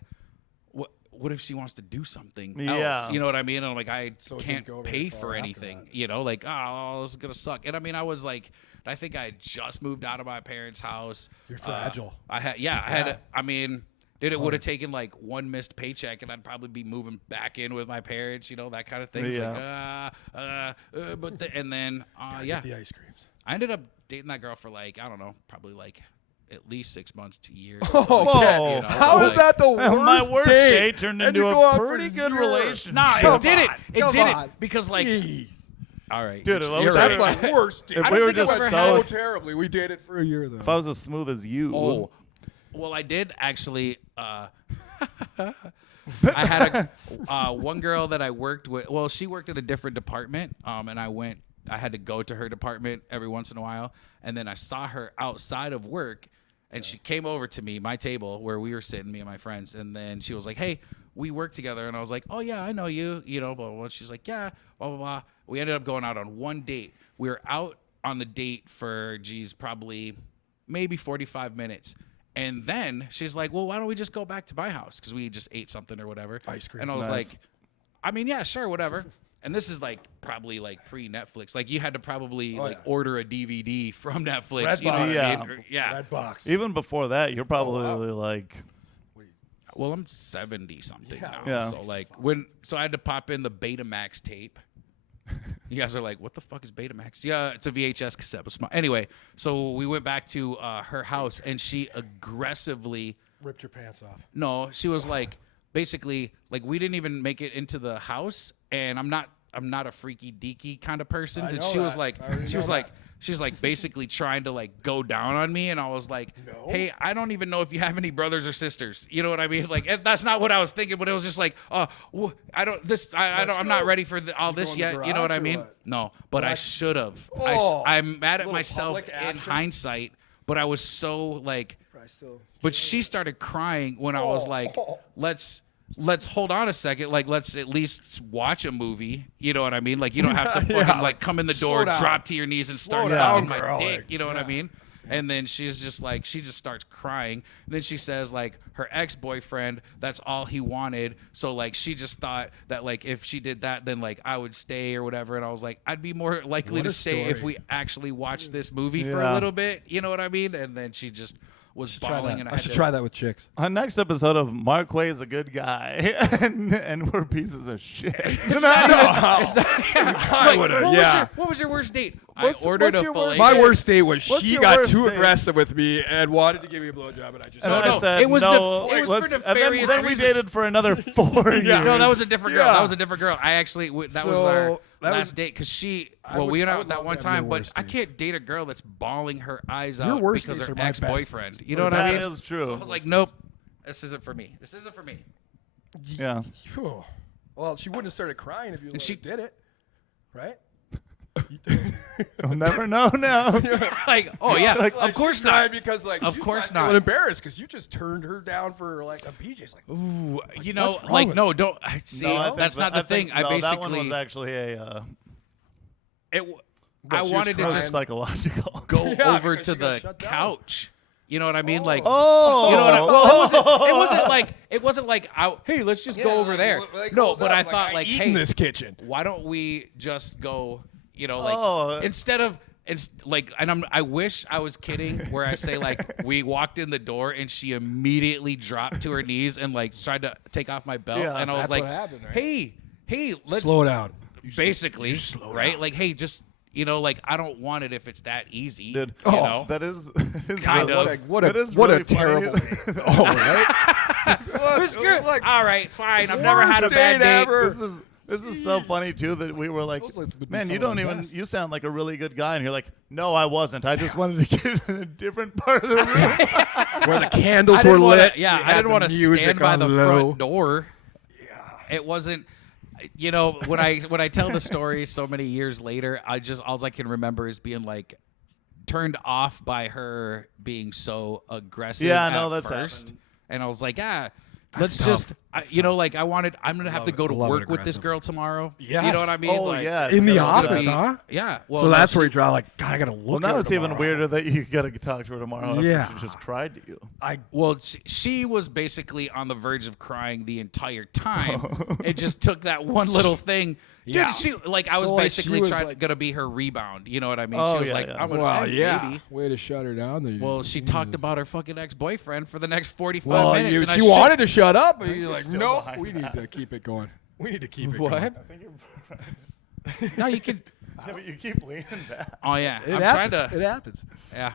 what if she wants to do something else? You know what I mean? And I'm like, I can't pay for anything, you know, like, oh, this is going to suck. And I mean, I was like, I think I had just moved out of my parents' house. You're fragile. I mean, it would have taken like one missed paycheck and I'd probably be moving back in with my parents, you know, that kind of thing. Yeah. And then, Get the ice creams. I ended up dating that girl for like, I don't know, probably like at least 6 months to years. Whoa. You know, How is that the worst My worst date? date turned And into you go a out for pretty good years. relationship. Nah, Come it did it. on. It Come did on. it because like, Jeez. all right, Dude, you're That's right. my worst date. If I we don't were think just it so- went so terribly. We dated for a year though. If I was as smooth as you. Oh, well, I did actually. I had one girl that I worked with. Well, she worked in a different department, and I had to go to her department every once in a while, and then I saw her outside of work, and she came over to me, my table where we were sitting, me and my friends, and then she was like, "Hey, we work together," and I was like, "Oh yeah, I know you," you know, blah blah blah. She's like, "Yeah, blah blah blah." We ended up going out on one date. We were out on the date for probably maybe 45 minutes. And then she's like, well, why don't we just go back to my house? Because we just ate something or whatever. Ice cream. And I was Nice. like, I mean, yeah, sure, whatever. And this is like probably like pre-Netflix. Like you had to probably order a DVD from Netflix. Redbox. You know what I mean? Yeah. Yeah. Red box. Even before that, you're probably like, Well, I'm 70 something now. Yeah. So like so I had to pop in the Betamax tape. You guys are like, what the fuck is Betamax? Yeah, it's a VHS cassette. But anyway, so we went back to her house, and she aggressively Ripped your pants off. No, she was like, basically, like we didn't even make it into the house, and I'm not a freaky deaky kind of person. I And know she was that. like, I already she know was that. like, she's like basically trying to like go down on me, and I was like, No. hey, I don't even know if you have any brothers or sisters. You know what I mean? Like that's not what I was thinking, but it was just like, I'm not ready for all this go in the yet. You know what garage I or mean? what? No, but I should have. Oh, I'm mad at little myself public in action. hindsight, but I was so like. I still. But she started crying when I was like, let's hold on a second. Like, let's at least watch a movie. You know what I mean? Like, you don't have to fucking like come in the door, Slow down. drop to your knees, and start Slow sucking down, my girl. dick. You know what I mean? And then she's just like, she just starts crying. And then she says like her ex-boyfriend, that's all he wanted. So like she just thought that like if she did that, then like I would stay or whatever. And I was like, I'd be more likely What to a stay if story. we actually watched this movie for a Yeah. little bit. You know what I mean? And then she just was bawling, and I I had should to try that with chicks. our next episode of Marquay is a good guy, and we're pieces of shit. I would've, yeah. What was your worst date? What's- I ordered what's a your fillet. worst My date? worst date was What's she your got worst too date? aggressive with me and wanted to give me a blowjob, and I just. And No, I no, said, it was no, it was let's- for and then, nefarious then we reasons. dated for another 4 years. No, that was a different girl. Yeah. That was a different girl. I actually that was So, our that last was- date because she. I Well, would- we went I out would that love one to have your time, but worst I dates. can't date a girl that's bawling her eyes Your out worst because dates her are my best ex-boyfriend. dates. You know what I That mean? is true. So I was like, nope, this isn't for me. This isn't for me. Yeah. Phew. Well, she wouldn't have started crying if you she- did it, right? You'll never know now. Like, oh yeah, of course she not. cried because like Of you course might feel not. embarrassed because you just turned her down for like a BJ's. Like, Ooh, you know, what's wrong like with no, don't see. No, I think that's not the thing. I no, basically that one was actually a. it. I wanted to That was just psychological. go Yeah, over because to you got the shut down. couch. You know what I mean? Like, Oh, you know what I, well, it wasn't like, hey, let's just go over there. No, but I thought like, hey, in this kitchen. why don't we just go, like instead of like, and I wish I was kidding where I say like we walked in the door and she immediately dropped to her knees and like tried to take off my belt Yeah, and I was that's like, what happened, right? hey, let's Slow down. basically, slow right? down. Like, hey, just like I don't want it if it's that easy. Dude, you know? that is Kind of. What that a is what really a terrible. funny. Oh, right. It's good. All right, fine. I've never had a bad date. This is so funny too that we were like, Feels like it would be man, you some of don't the even. best." You sound like a really good guy, and you're like, no, I wasn't. I just wanted to get in a different part of the room. Where the candles were lit. Yeah, you I had didn't want to music stand by on the low. front door. Yeah, it wasn't. When I tell the story so many years later, all I can remember is being like turned off by her being so aggressive. Yeah, I at know that's first, happened. and I was like, let's tough. just, I'm gonna have to go to Love it work with this aggressive. girl tomorrow. Yes. You know what I mean? Oh, Like, yeah. In the it was gonna office, be- huh? Yeah. Well, So no, that's she- where you draw like, God, I gotta look. Well, at now her it's even tomorrow. weirder that you got to talk to her tomorrow. After Yeah. she just cried to you. Well, she was basically on the verge of crying the entire time. It just took that one little thing. Dude, Yeah. I was So, like, basically she was, gonna be her rebound. You know what I mean? Oh, She was yeah, like, yeah. I'm gonna Well, yeah. maybe. Way to shut her down. There. Well, she talked about her fucking ex-boyfriend for the next 45 Well, minutes. and she I wanted to shut up, but you're like, still no, behind we need to keep it going. We need to keep it What? going. No, you can. Yeah, but you keep leaning back. Oh yeah, It I'm happens. trying to. It happens. Yeah,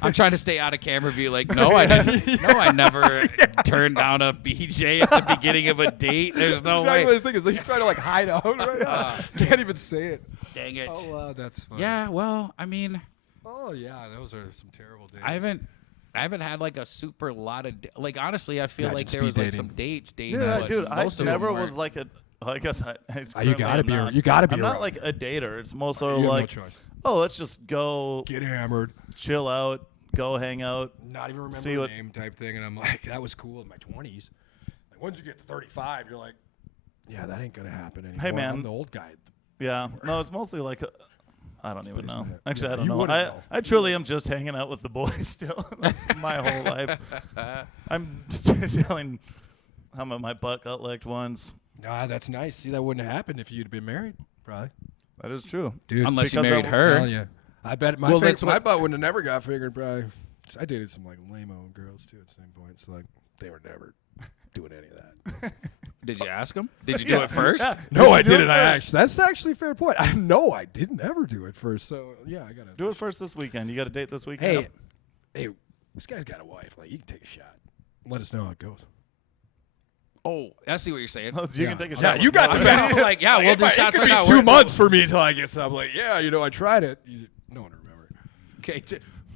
I'm trying to stay out of camera view. Like, no, I didn't. No, I never turned down a BJ at the beginning of a date. There's no Exactly what way. I was thinking. So he's trying to like hide out right now. Can't even say it. Dang it. Oh, that's funny. Yeah. Well, I mean, Oh yeah, those are some terrible days. I haven't had like a super lot of like honestly I feel Yeah, like just there speed was like dating. some dates Yeah, but dude, I most of them never weren't. was like a. Well, I guess you gotta be. not. You gotta be. I'm not around. like a dater. It's more You so have no like, choice. oh, let's just go Get hammered. chill out, go hang out. Not even remember See the what- name type thing, and I'm like, that was cool in my 20s. Like once you get to 35, you're like, yeah, that ain't gonna happen anymore. Hey, man. I'm the old guy. Yeah, no, it's mostly like. I don't even know. isn't it? Actually, Yeah, I don't you know. wouldn't know. I truly am just hanging out with the boys still. That's my whole life. I'm telling how my butt got licked once. Nah, that's nice. See, that wouldn't have happened if you'd been married, probably. That is true. Dude, Unless you because married I- her. hell yeah. I bet my Well, fing- that's my what- butt wouldn't have never got fingered, probably. I dated some like lame-o girls too at the same point, so like they were never doing any of that. Did you ask him? Did you do it first? Yeah. No, I Do it didn't. first. That's actually a fair point. I know I didn't ever do it first, so yeah, I gotta Do it first this weekend. You got a date this weekend? Hey, this guy's got a wife. Like, you can take a shot. Let us know how it goes. Oh, I see what you're saying. Oh, so you can take a Yeah, shot. you with got me. the best. Like, yeah, we'll do shots it right could now. be 2 We're- months for me till I get some. Like, yeah, I tried it. No one remember. Okay,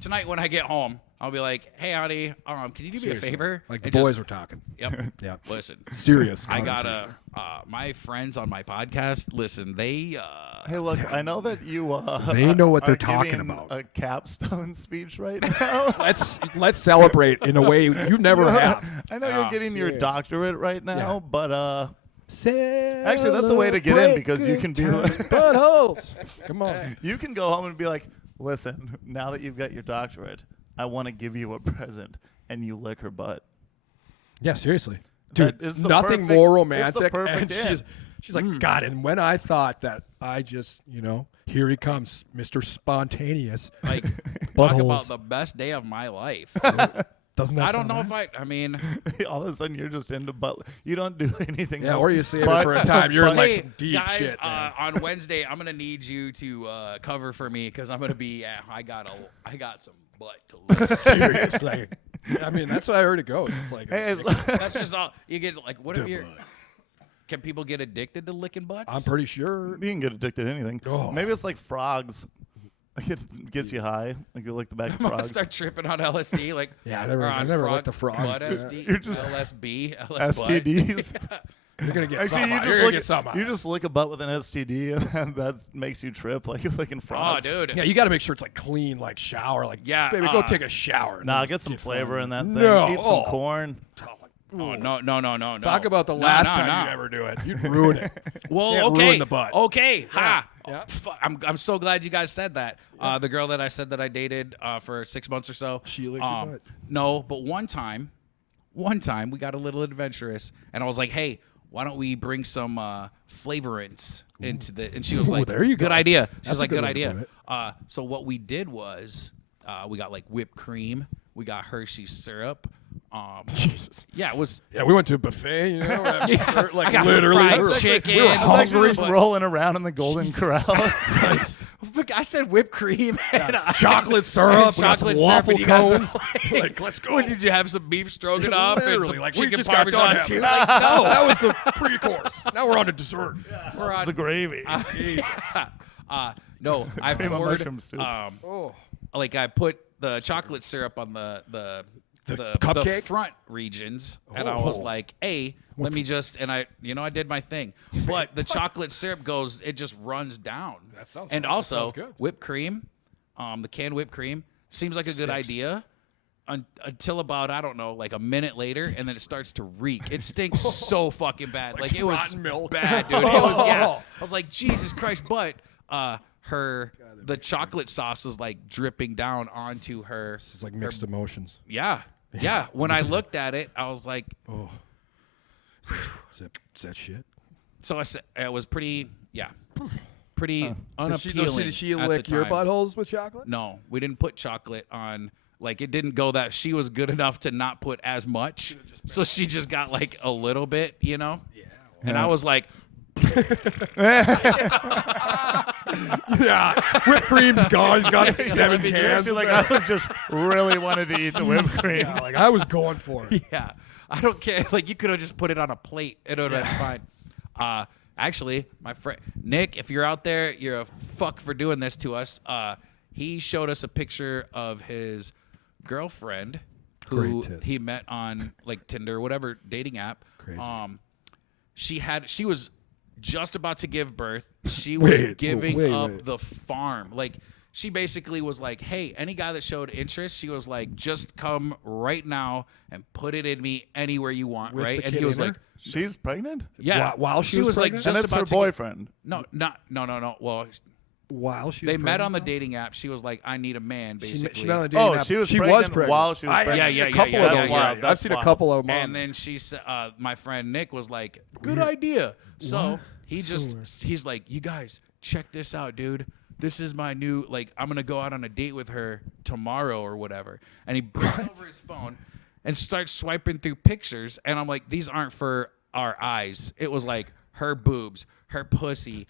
tonight when I get home, I'll be like, "Hey, honey, can you do me a Seriously. favor?" Like the And boys just- were talking. Yep. Yeah. Listen, Serious. I conversation. got my friends on my podcast. Listen, they Hey, look, I know that you. They know what are they're talking giving about. A capstone speech right now. Let's celebrate in a way you never have. I know you're getting your serious. doctorate right now, Yeah. but actually, that's the way to get in because you can be like, buttholes. Come on. you can go home and be like, listen, now that you've got your doctorate, I want to give you a present, and you lick her butt. Yeah, seriously. That Dude, is the nothing perfect- more it's the romantic. perfect And end. she's like, God, and when I thought that I just, here he comes, Mr. Spontaneous. like talk Buttholes. about the best day of my life. Doesn't that I don't sound know nice? if I mean, All of a sudden, you're just into butt. You don't do anything Yeah, else. or you save it but- for a time. You're in like hey, some deep guys, shit, man. on Wednesday, I'm gonna need you to cover for me because I'm gonna be. I got some butt to lick. Serious. Like, I mean, that's what I heard it goes. It's like, Hey, That's just all you get. Like, what if The you're? butt. Can people get addicted to licking butts? I'm pretty sure. you can get addicted to anything. Oh. Maybe it's like frogs. Like it gets you high. Like you lick the back of I'm gonna frogs. start tripping on LSD. Like, Yeah, I or never on licked a frog. Butt Yeah. SD, You're just- LSB, LS butt. STDs. You're going to get Actually, some you out. just You're gonna lick get some out. you just lick a butt with an STD, and that makes you trip like you're licking Oh, frogs. dude. Yeah, you got to make sure it's like clean, like shower. Like, Yeah, baby, go take a shower. Nah, Just get some flavor fun. in that thing. No. Eat some Oh. corn. Oh no. Talk about the No, last no, time no. you ever do it. You'd ruin it. Well, Can't okay. ruin the butt. Okay, ha. Yeah. I'm so glad you guys said that. The girl that I said that I dated for 6 months or so. She licked your butt. No, but one time we got a little adventurous, and I was like, hey, why don't we bring some flavorants into the? And she was like, there you good go. idea. She That's was a like, good good way to idea. put So what we did was we got like whipped cream. We got Hershey syrup. Jesus. Yeah, it was. Yeah, we went to a buffet, you know, like I got literally. some we were- fried chicken. we were I was actually hungry. just rolling around in the Golden Corral. Christ. I said whipped cream and Chocolate syrup, we got some chocolate syrup, waffle and you guys were cones. Like, let's go. What, did you have some beef stroganoff and Literally, some like, we chicken just got done parmesan too? having Like, no, That was the pre-course. Now we're on to dessert. we're on. The gravy. No, I Cream of poured. mushroom soup. Like I put the chocolate syrup on the cupcake? front regions, and I was Oh. like, "Hey, let me just," and I did my thing, but the chocolate syrup it just runs down. That sounds- and that also sounds good. whipped cream, the canned whipped cream seems like a good idea. Until about, I don't know, like a minute later, and then it starts to reek. It stinks so fucking bad. Like it was rotten milk. bad, dude. It was, yeah. I was like, Jesus Christ. But the chocolate sauce was like dripping down onto her. It's like mixed emotions. Yeah. Yeah. When I looked at it, I was like, Oh. Is that shit? so I said, it was pretty unappealing. Did she at lick the your time. buttholes with chocolate? No, we didn't put chocolate on. Like, it didn't go that she was good enough to not put as much. So she just got like a little bit, you know? Yeah. And I was like, Yeah. Whipped cream's gone. He's got 7 cans. Actually, like I was just really wanted to eat the whipped cream. Yeah, like I was going for it. yeah, I don't care. Like, you could have just put it on a plate. It would have been fine. Actually, my friend Nick, if you're out there, you're a fuck for doing this to us. He showed us a picture of his girlfriend who Great tits. he met on like Tinder, whatever dating app. Crazy. She was just about to give birth. She was giving up wait. the farm. Like, she basically was like, hey, any guy that showed interest, she was like, just come right now and put it in me anywhere you want, With right? the And kid he was in like, her? She's pregnant? yeah. While she was like pregnant? And just that's about her to boyfriend. no. Well, While she was they met pregnant, on the though? dating app. She was like, I need a man, basically. She met on the dating Oh, app. she was she pregnant was pregnant while she was I- pregnant. I've seen Yeah, a couple yeah, of yeah, those. yeah, I've that's seen a wild. couple of them. And then she said, my friend Nick was like, good idea. So he's like, you guys, check this out, dude. This is my new, like, I'm going to go out on a date with her tomorrow or whatever. And he brings over his phone and starts swiping through pictures. And I'm like, these aren't for our eyes. It was like her boobs, her pussy.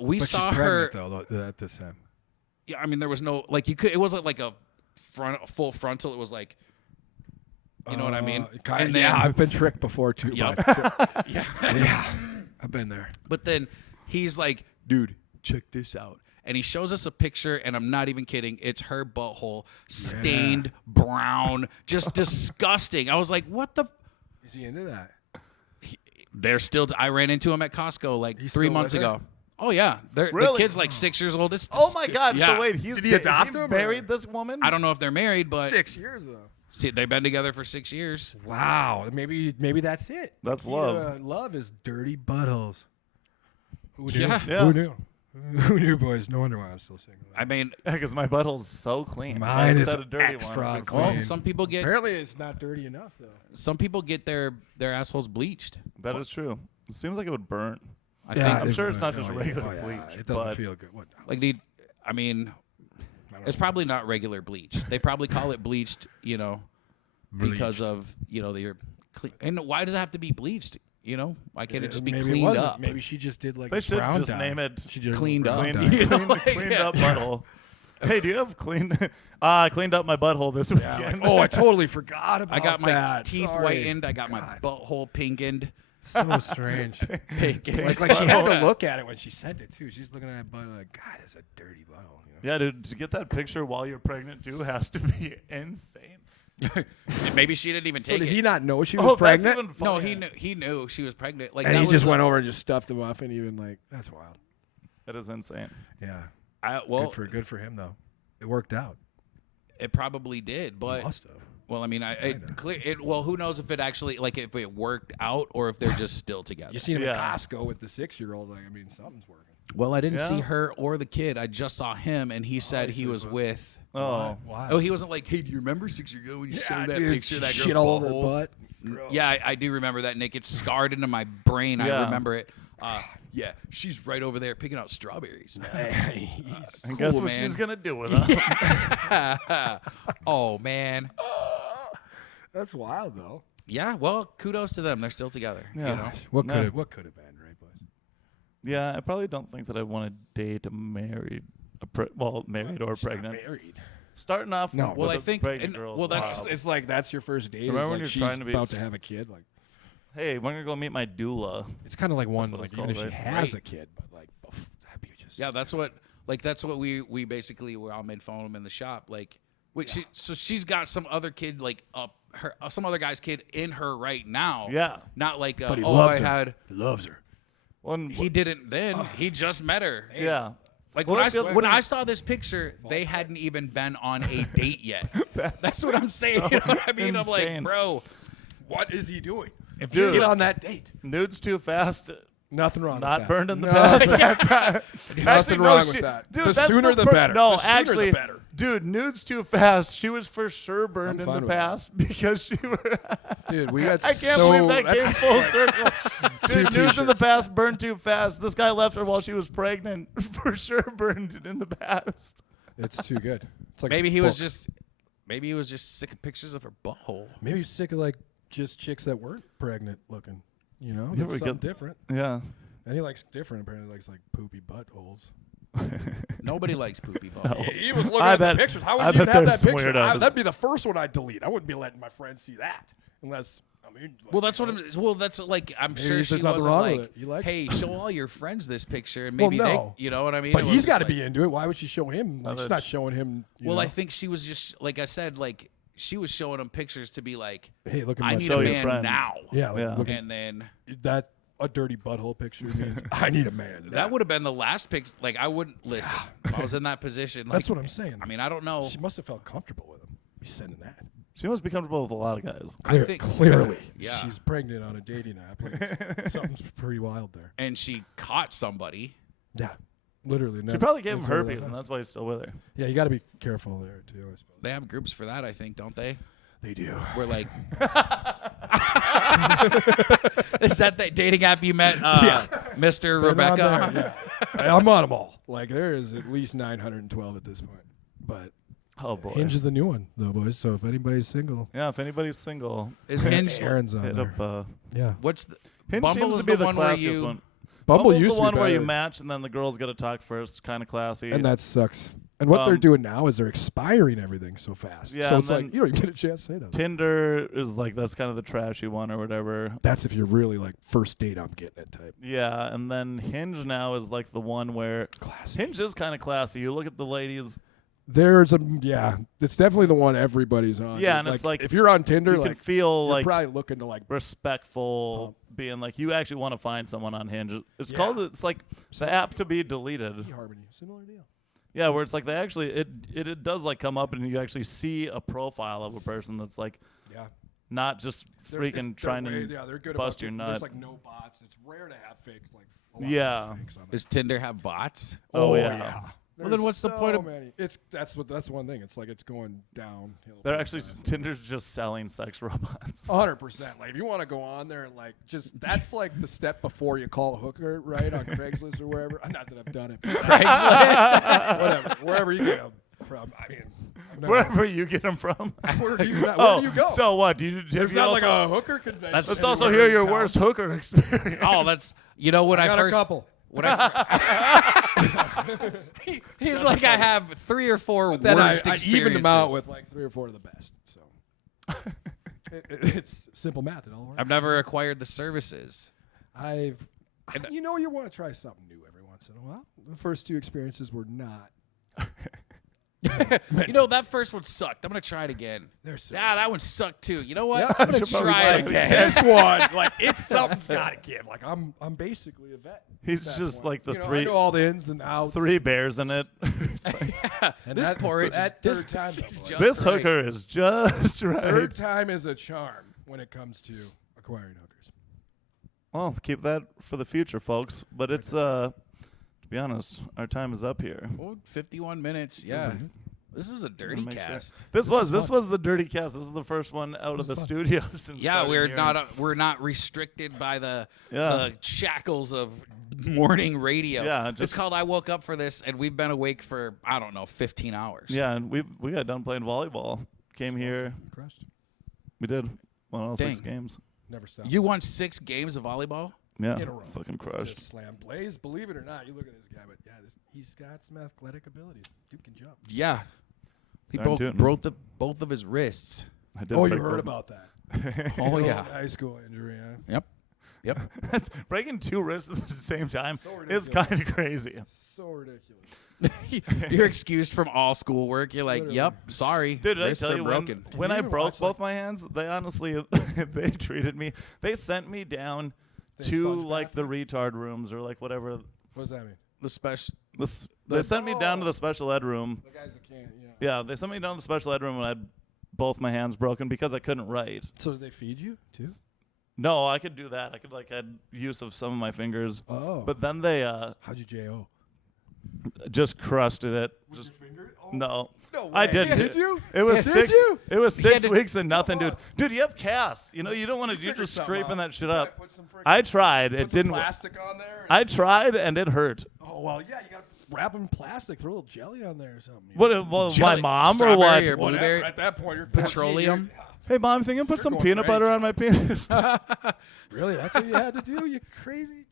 We But saw she's her. pregnant though at this time. Yeah, I mean, there was no, like, it wasn't like a full frontal. It was like, you know what I mean? And yeah, I've been tricked before too. Yep. But, Yeah. yeah, I've been there. But then he's like, dude, check this out. And he shows us a picture, and I'm not even kidding. It's her butthole, stained brown, just disgusting. I was like, what the? Is he into that? They're still, I ran into him at Costco like He's 3 still months with her? ago. Oh, yeah. The Really? kid's like 6 years old. It's Oh my God! Yeah. So wait, Did he adopt him, or- married this woman? I don't know if they're married, but 6 years though. see, they've been together for 6 years. Wow, maybe that's it. That's Maybe, love. love is dirty buttholes. Who knew? Yeah. Yeah. Who knew? Who knew, boys? No wonder why I'm still single. I mean, Yeah, because my butthole's so clean. Mine I is said a dirty extra one. clean. well, some people get Apparently, it's not dirty enough though. their assholes bleached. That is true. It seems like it would burn. I think I'm sure it's not just regular yeah. bleach, It doesn't but- feel good. What? like I mean, it's probably not regular bleach. They probably call it bleached, you know, because of, you know, they're clean. And why does it have to be bleached? You know, why can't it just be Maybe cleaned wasn't. up? Maybe she just did like They should brown just dye. name it She did Cleaned brown up. dye. cleaned, You know, like, cleaned yeah. up butthole. Hey, do you have clean? I cleaned up my butthole this weekend. Oh, I totally forgot about I got my that. teeth Sorry. whitened. I got my butthole pinkened. So strange. Pinkened. like she had to look at it when she sent it too. She's looking at that butt like, God, it's a dirty butthole. You know? Yeah, dude, to get that picture while you're pregnant too has to be insane. Maybe she didn't even So take did it. he not know she was Oh, pregnant? that's even No, funnier. he knew she was pregnant. Like And that he was just the- went over and just stuffed him off and even like, that's wild. That is insane. Yeah. Well, Good for him though. It worked out. it probably did, but Must have. well, I mean, well, who knows if it actually like if it worked out or if th're just still together. You seen him Yeah. at Costco with the 6-year-old. Like, I mean, something's working. Well, I didn't see Yeah? her or the kid. I just saw him, and he said he was with. Oh. Wow. Oh, he wasn't like, hey, do you remember 6 years ago when you showed that picture of that girl's shit all over her butthole? butt. Yeah, I do remember that, Nick. It's scarred into my brain. I Yeah. remember it. Yeah, she's right over there picking out strawberries. And guess what man. she's gonna do with them? Oh, man. That's wild, though. Yeah, well, kudos to them. They're still together. Yeah. You know? What No. could have been, right, boys? Yeah, I probably don't think that I want to date a married, married or pregnant. Married. Starting off, No. with Well, I a think- pregnant and- girl. well, is that's- wild. It's like that's your first date. Remember It's when like you're she's trying to be- about to have a kid. Like Hey, we're gonna go meet my doula. it's kind of like one what like it's even called, if she right? has Right. a kid, but like that'd be just Yeah, that's what we basically were all made fun of him in the shop. Like, so she's got some other kid like some other guy's kid in her right now. Yeah. Not like But he oh loves I her. had He loves her. One, he didn't then he just met her. yeah. Like Well, when that's the other when thing. I saw this picture, they hadn't even been on a date yet. That's what I'm saying. You know what I mean? I'm like, insane. bro, What is he doing? If Dude. you get on that date, Nudes too fast. nothing wrong. Not with that. burned in the No. past. Nothing Actually, wrong no, with that. Dude, The that's sooner the fir- better. No, The sooner the actually, better. dude, nudes too fast. She was for sure burned I'm in fine the with that. past because she were. Dude, we got I can't believe that came full circle. Two Dude, nudes in the t-shirts. past burned too fast. This guy left her while she was pregnant. For sure burned it in the past. It's too good. It's like maybe a he was book. just sick of pictures of her butthole. Maybe he's sick of like just chicks that weren't pregnant looking. You know, Yeah, That's we something get- different. Yeah. And he likes different. Apparently, likes like poopy buttholes. Nobody likes poopy buttholes. He was looking I at bet- the pictures. How I would you bet have there's that some picture? weirdos. That'd be the first one I'd delete. I wouldn't be letting my friends see that unless. I mean, like, Well, that's you what know. I'm. Well, that's like I'm sure there's she nothing wasn't wrong with like, it. He likes hey, show all your friends this picture, and Well, maybe no. they, you know what I mean? But It was he's just got to like- be into it. Why would she show him? Like, she's not that's- showing him. You Well, know, I think she was just like I said, like she was showing him pictures to be like, hey, look at I my need Show a your man friends. now, Yeah, like, Yeah. look at and then that. A dirty butthole picture means I need a man. that would have been the last picture. Like I wouldn't listen. If I was in that position. Like, That's what I'm saying. I mean, I don't know. She must have felt comfortable with him. He's sending that. She must be comfortable with a lot of guys. I think- Clearly, Yeah. she's pregnant on a dating app. Like, something's pretty wild there. And she caught somebody. Yeah, literally. She probably gave him that's what it herpes, is. and that's why he's still with her. Yeah, you got to be careful there too. I suppose They have groups for that, I think, don't they? they do. Where like, is that the dating app you met, Mr. Been on Rebecca? there, yeah. I'm on them all. Like there is at least 912 at this point. But Oh boy. Hinge is the new one, though, boys. So if anybody's single, Yeah, if anybody's single, Is Hinge? Aaron's on hit there. up. Yeah, What's the, Hinge Bumble seems is to be the the one where classiest you. one. Bumble Bumble's used the to one be where you better. match and then the girls got to talk first, kind of classy. And that sucks. And what they're Um, doing now is they're expiring everything so fast. Yeah, so and it's like then you don't even get a chance to say that. Tinder is like that's kind of the trashy one or whatever. That's if you're really like first date, I'm getting it type. Yeah, and then Hinge now is like the one where Classic. Hinge is kind of classy. You look at the ladies, There's it's definitely the one everybody's on. Yeah, dude. and it's like, if you're on Tinder, you like can feel you're like probably looking to like respectful, being like you actually want to find someone on Hinge. It's Yeah. called it's like the app to be deleted. Harmony, similar deal. Yeah, where it's like they actually it does like come up and you actually see a profile of a person that's like Yeah, not just freaking trying to they're good bust about your it. nut. There's like no bots. It's rare to have fake like a lot Yeah. of fakes on there. Does Tinder have bots? Oh, yeah. Well, then what's the point of- many. That's one thing. It's like it's going downhill. They're actually Tinder's just selling sex robots. 100%. Like if you want to go on there and like just that's like the step before you call a hooker, right, on Craigslist or wherever. Not that I've done it. But whatever, wherever you get them from. I mean, I've never- Wherever you get them from. where do you go? So what? Do you There's have not you like also, a hooker convention. let's also anywhere hear in your town. worst hooker experience. Oh, that's when I I got first. a couple. When he's like, I have 3 or 4 Then worst I experiences. even them out with like 3 or 4 of the best. So it's simple math. It all works. I've never acquired the services. You want to try something new every once in a while. The first 2 experiences were not. That first one sucked. I'm gonna try it again. They're so that one sucked too. You know what? Yeah, I'm gonna should probably try try it it again. This one, like it's something's got to give. Like I'm basically a vet. He's at that just point. like the You know, I three know all the ins and outs. 3 bears in it. It's like, And This that- porridge, that this third time, is though, just boy. this right. hooker is just right. Third time is a charm when it comes to acquiring hookers. Well, keep that for the future, folks. But it's be honest, our time is up here. Oh, 51 minutes. Yeah. This is a dirty Make sure. cast. This was the dirty cast. This is the first one out of the studio since Yeah, starting we're not restricted by the Yeah. shackles of morning radio. Yeah, it's called I Woke Up for This, and we've been awake for, I don't know, 15 hours. Yeah, and we got done playing volleyball. Came here. Crushed. We did. Won all 6 Dang. games. Never stopped. You won 6 games of volleyball? In Yeah, a row. fucking crushed. Just slam. Blaise, believe it or not, you look at this guy, but yeah, he's got some athletic abilities. Dude can jump. Yeah. He Darn tootin'. broke both of his wrists. I did Oh, you break heard both- about that? Oh, Little yeah. high school injury, huh? Yep. Yep. That's breaking 2 wrists at the same time. So It's ridiculous. kind of crazy. So ridiculous. You're excused from all schoolwork. You're like, Literally. yep, sorry. Dude, did I wrists tell are you broken. when you I even broke watch, both my hands, they honestly they treated me. They sent me down They to sponge like bath the retard rooms or like whatever. What does that mean? The special. They sent me down to the special ed room. The guys that can't, yeah. Yeah, they sent me down to the special ed room when I had both my hands broken because I couldn't write. So did they feed you too? No, I could do that. I could like had use of some of my fingers. Oh. But then they How'd you JO? just crusted it. With Just your finger? Oh, no. no way. I didn't. Did you? It was Did 6. you? It was He had 6 to- weeks and nothing, dude. on. Dude, you have casts. You know, you don't want to. You're Figure just something scraping out. that shit Yeah, up. put some friggin- I tried. put It some didn't. plastic on there. I tried and it hurt. Oh well, yeah. You got to wrap them in plastic. Throw a little jelly on there or something. you What? know? Well, my Jelly, mom or strawberry what? or Whatever. blueberry? At that point, you're 14, Petroleum? you're- Hey, mom, think you can put You're some going peanut for butter age. on my penis? Really? That's what you had to do? You crazy?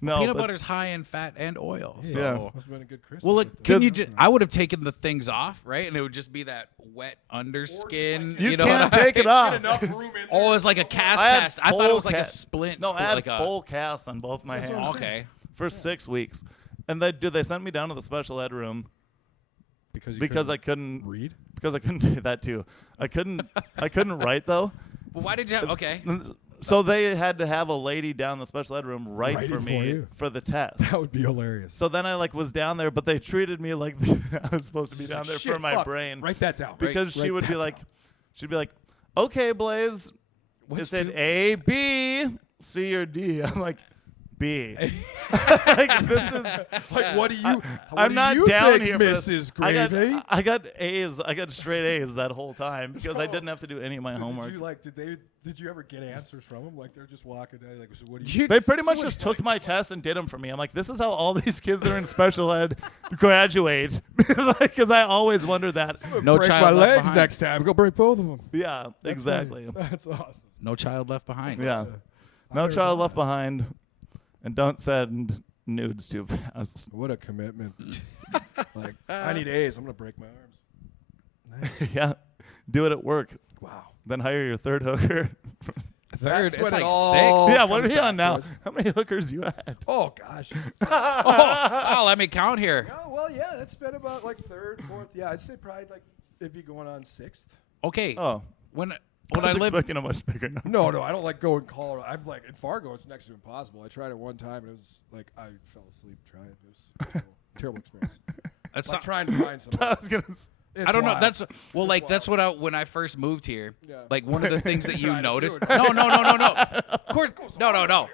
No. Peanut but- butter's high in fat and oil. Yeah. So. Must have been a good Christmas. Well, with look, that. can you That's just? nice. I would have taken the things off, right, and it would just be that wet underskin. You know can't what I take it mean? off. Get enough room in there. Oh, it's like a cast I had test. I thought it full was like a cast. splint. No, I had like full casts on both my That's what I'm hands saying. Okay. for 6 weeks, and they sent me down to the special ed room because I couldn't read. because I couldn't do that too. I couldn't write though. Well, why did you? Okay. So they had to have a lady down the special ed room write Writing for for me you. for the test. That would be hilarious. So then I like was down there, but they treated me like I was supposed to be Just down like, there shit, for my fuck, brain Write that down. because she Write would be that like, down. she'd be like, okay, Blaise, What's it said two? A, B, C, or D. I'm like, B. Like, this is. Like, what do you? I'm not down here for Mrs. this. Gravy. I got A's. I got straight A's that whole time because I So, didn't have to do any of my homework. Did you ever get answers from them? Like they're just walking down. Like, so what do you? You- They pretty much just took my test and did them for me. I'm like, this is how all these kids that are in special ed graduate. Because I always wondered that. No break child my left legs behind. next time. Go break both of them. Yeah, exactly. That's awesome. No child left behind. Yeah. No child left behind. And don't send nudes too fast. What a commitment. Like, I need A's. I'm gonna break my arms. Nice. Yeah. Do it at work. Wow. Then hire your third hooker. Third, That's it's when like it all 6. Yeah, what are comes you on back, now? boys. How many hookers you had? Oh gosh. Oh, let me count here. Oh, well, yeah, that's been about like third, fourth. Yeah, I'd say probably like it'd be going on 6th. Okay. Oh. When I I was lived, expecting a much bigger number. No, I don't like going Colorado. I've like in Fargo, it's next to impossible. I tried it one time and it was like I fell asleep trying. It was terrible experience. that's Like not, trying to find somebody. I was gonna. It's I don't know. wild. That's well, like It's that's what I when I first moved here. Yeah. Like one of the things that you Tried it too, noticed. and- No. Of course, no.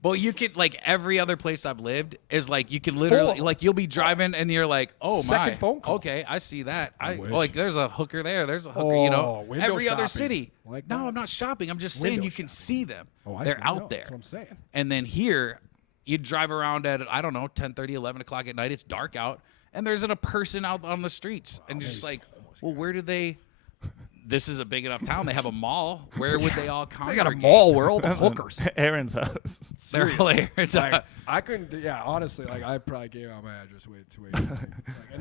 But you could like every other place I've lived is like you can literally them. like you'll be driving and you're like, oh Second my, phone call. okay, I see that. I wish. like there's a hooker there. There's a hooker. You know, window every other shopping. city. Like no, that. I'm not shopping. I'm just saying Window you can shopping. see them. Oh, They're I know. out there. That's what I'm saying. And then here, you drive around at, I don't know, 10:30, 11 o'clock at night. It's dark out. And there's a person out on the streets. And you're just like, well, where do they... This is a big enough town. They have a mall. Where would they all They congregate? got a mall where all the hookers. Aaron's house. They're hilarious. Like, I couldn't. Yeah, honestly, like I probably gave out my address way too early.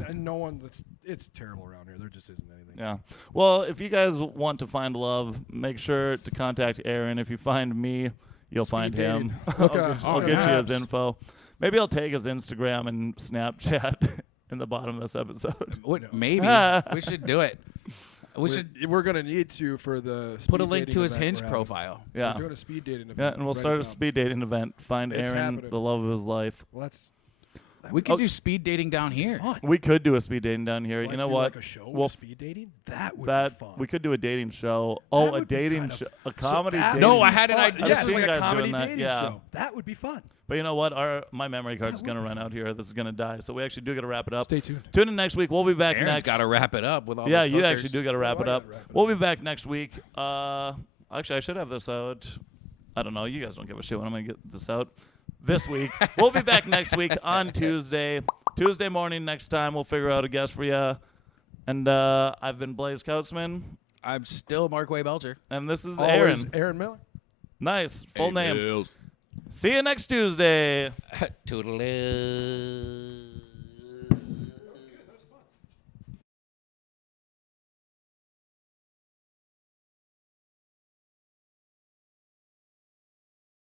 And no one. It's terrible around here. There just isn't anything. Yeah. Well, if you guys want to find love, make sure to contact Aaron. If you find me, you'll Speed find him. dating. I'll Okay. get you his Yes. info. Maybe I'll take his Instagram and Snapchat in the bottom of this episode. Maybe. We should do it. We should We're gonna need to for the put a speed link dating to his event hinge we're having. profile. Yeah. We're doing a speed dating event. Yeah, and we'll right start in a town. speed dating event. Find It's Aaron, happening. the love of his life. Well, that's We could do speed dating down here. Fun. We could do a speed dating down here. Like, you know do, what? Like a show Well, with speed dating? That would be that fun. we could do a dating show. Oh, a would be dating kind of- show, a So comedy. that dating. No, would I be had an fun. idea. Yes, I've seen like a guys comedy doing that, dating yeah. show. That would be fun. But you know what? My memory card's gonna run out here. This is gonna die. So we actually do gotta wrap it up. Stay tuned. Tune in next week. We'll be back Aaron's next. got to wrap it up with all Yeah, those you hookers. actually do gotta wrap Oh, it I up. gotta wrap it We'll be back next week. Actually, I should have this out. I don't know. You guys don't give a shit when I'm gonna get this out. This week. We'll be back next week on Tuesday. Tuesday morning next time. We'll figure out a guest for you. And I've been Blaise Kautzman. I'm still Marquay Belcher. And this is Always Aaron. Aaron Miller. Nice. Full name. Mills. See you next Tuesday. Toodaloo.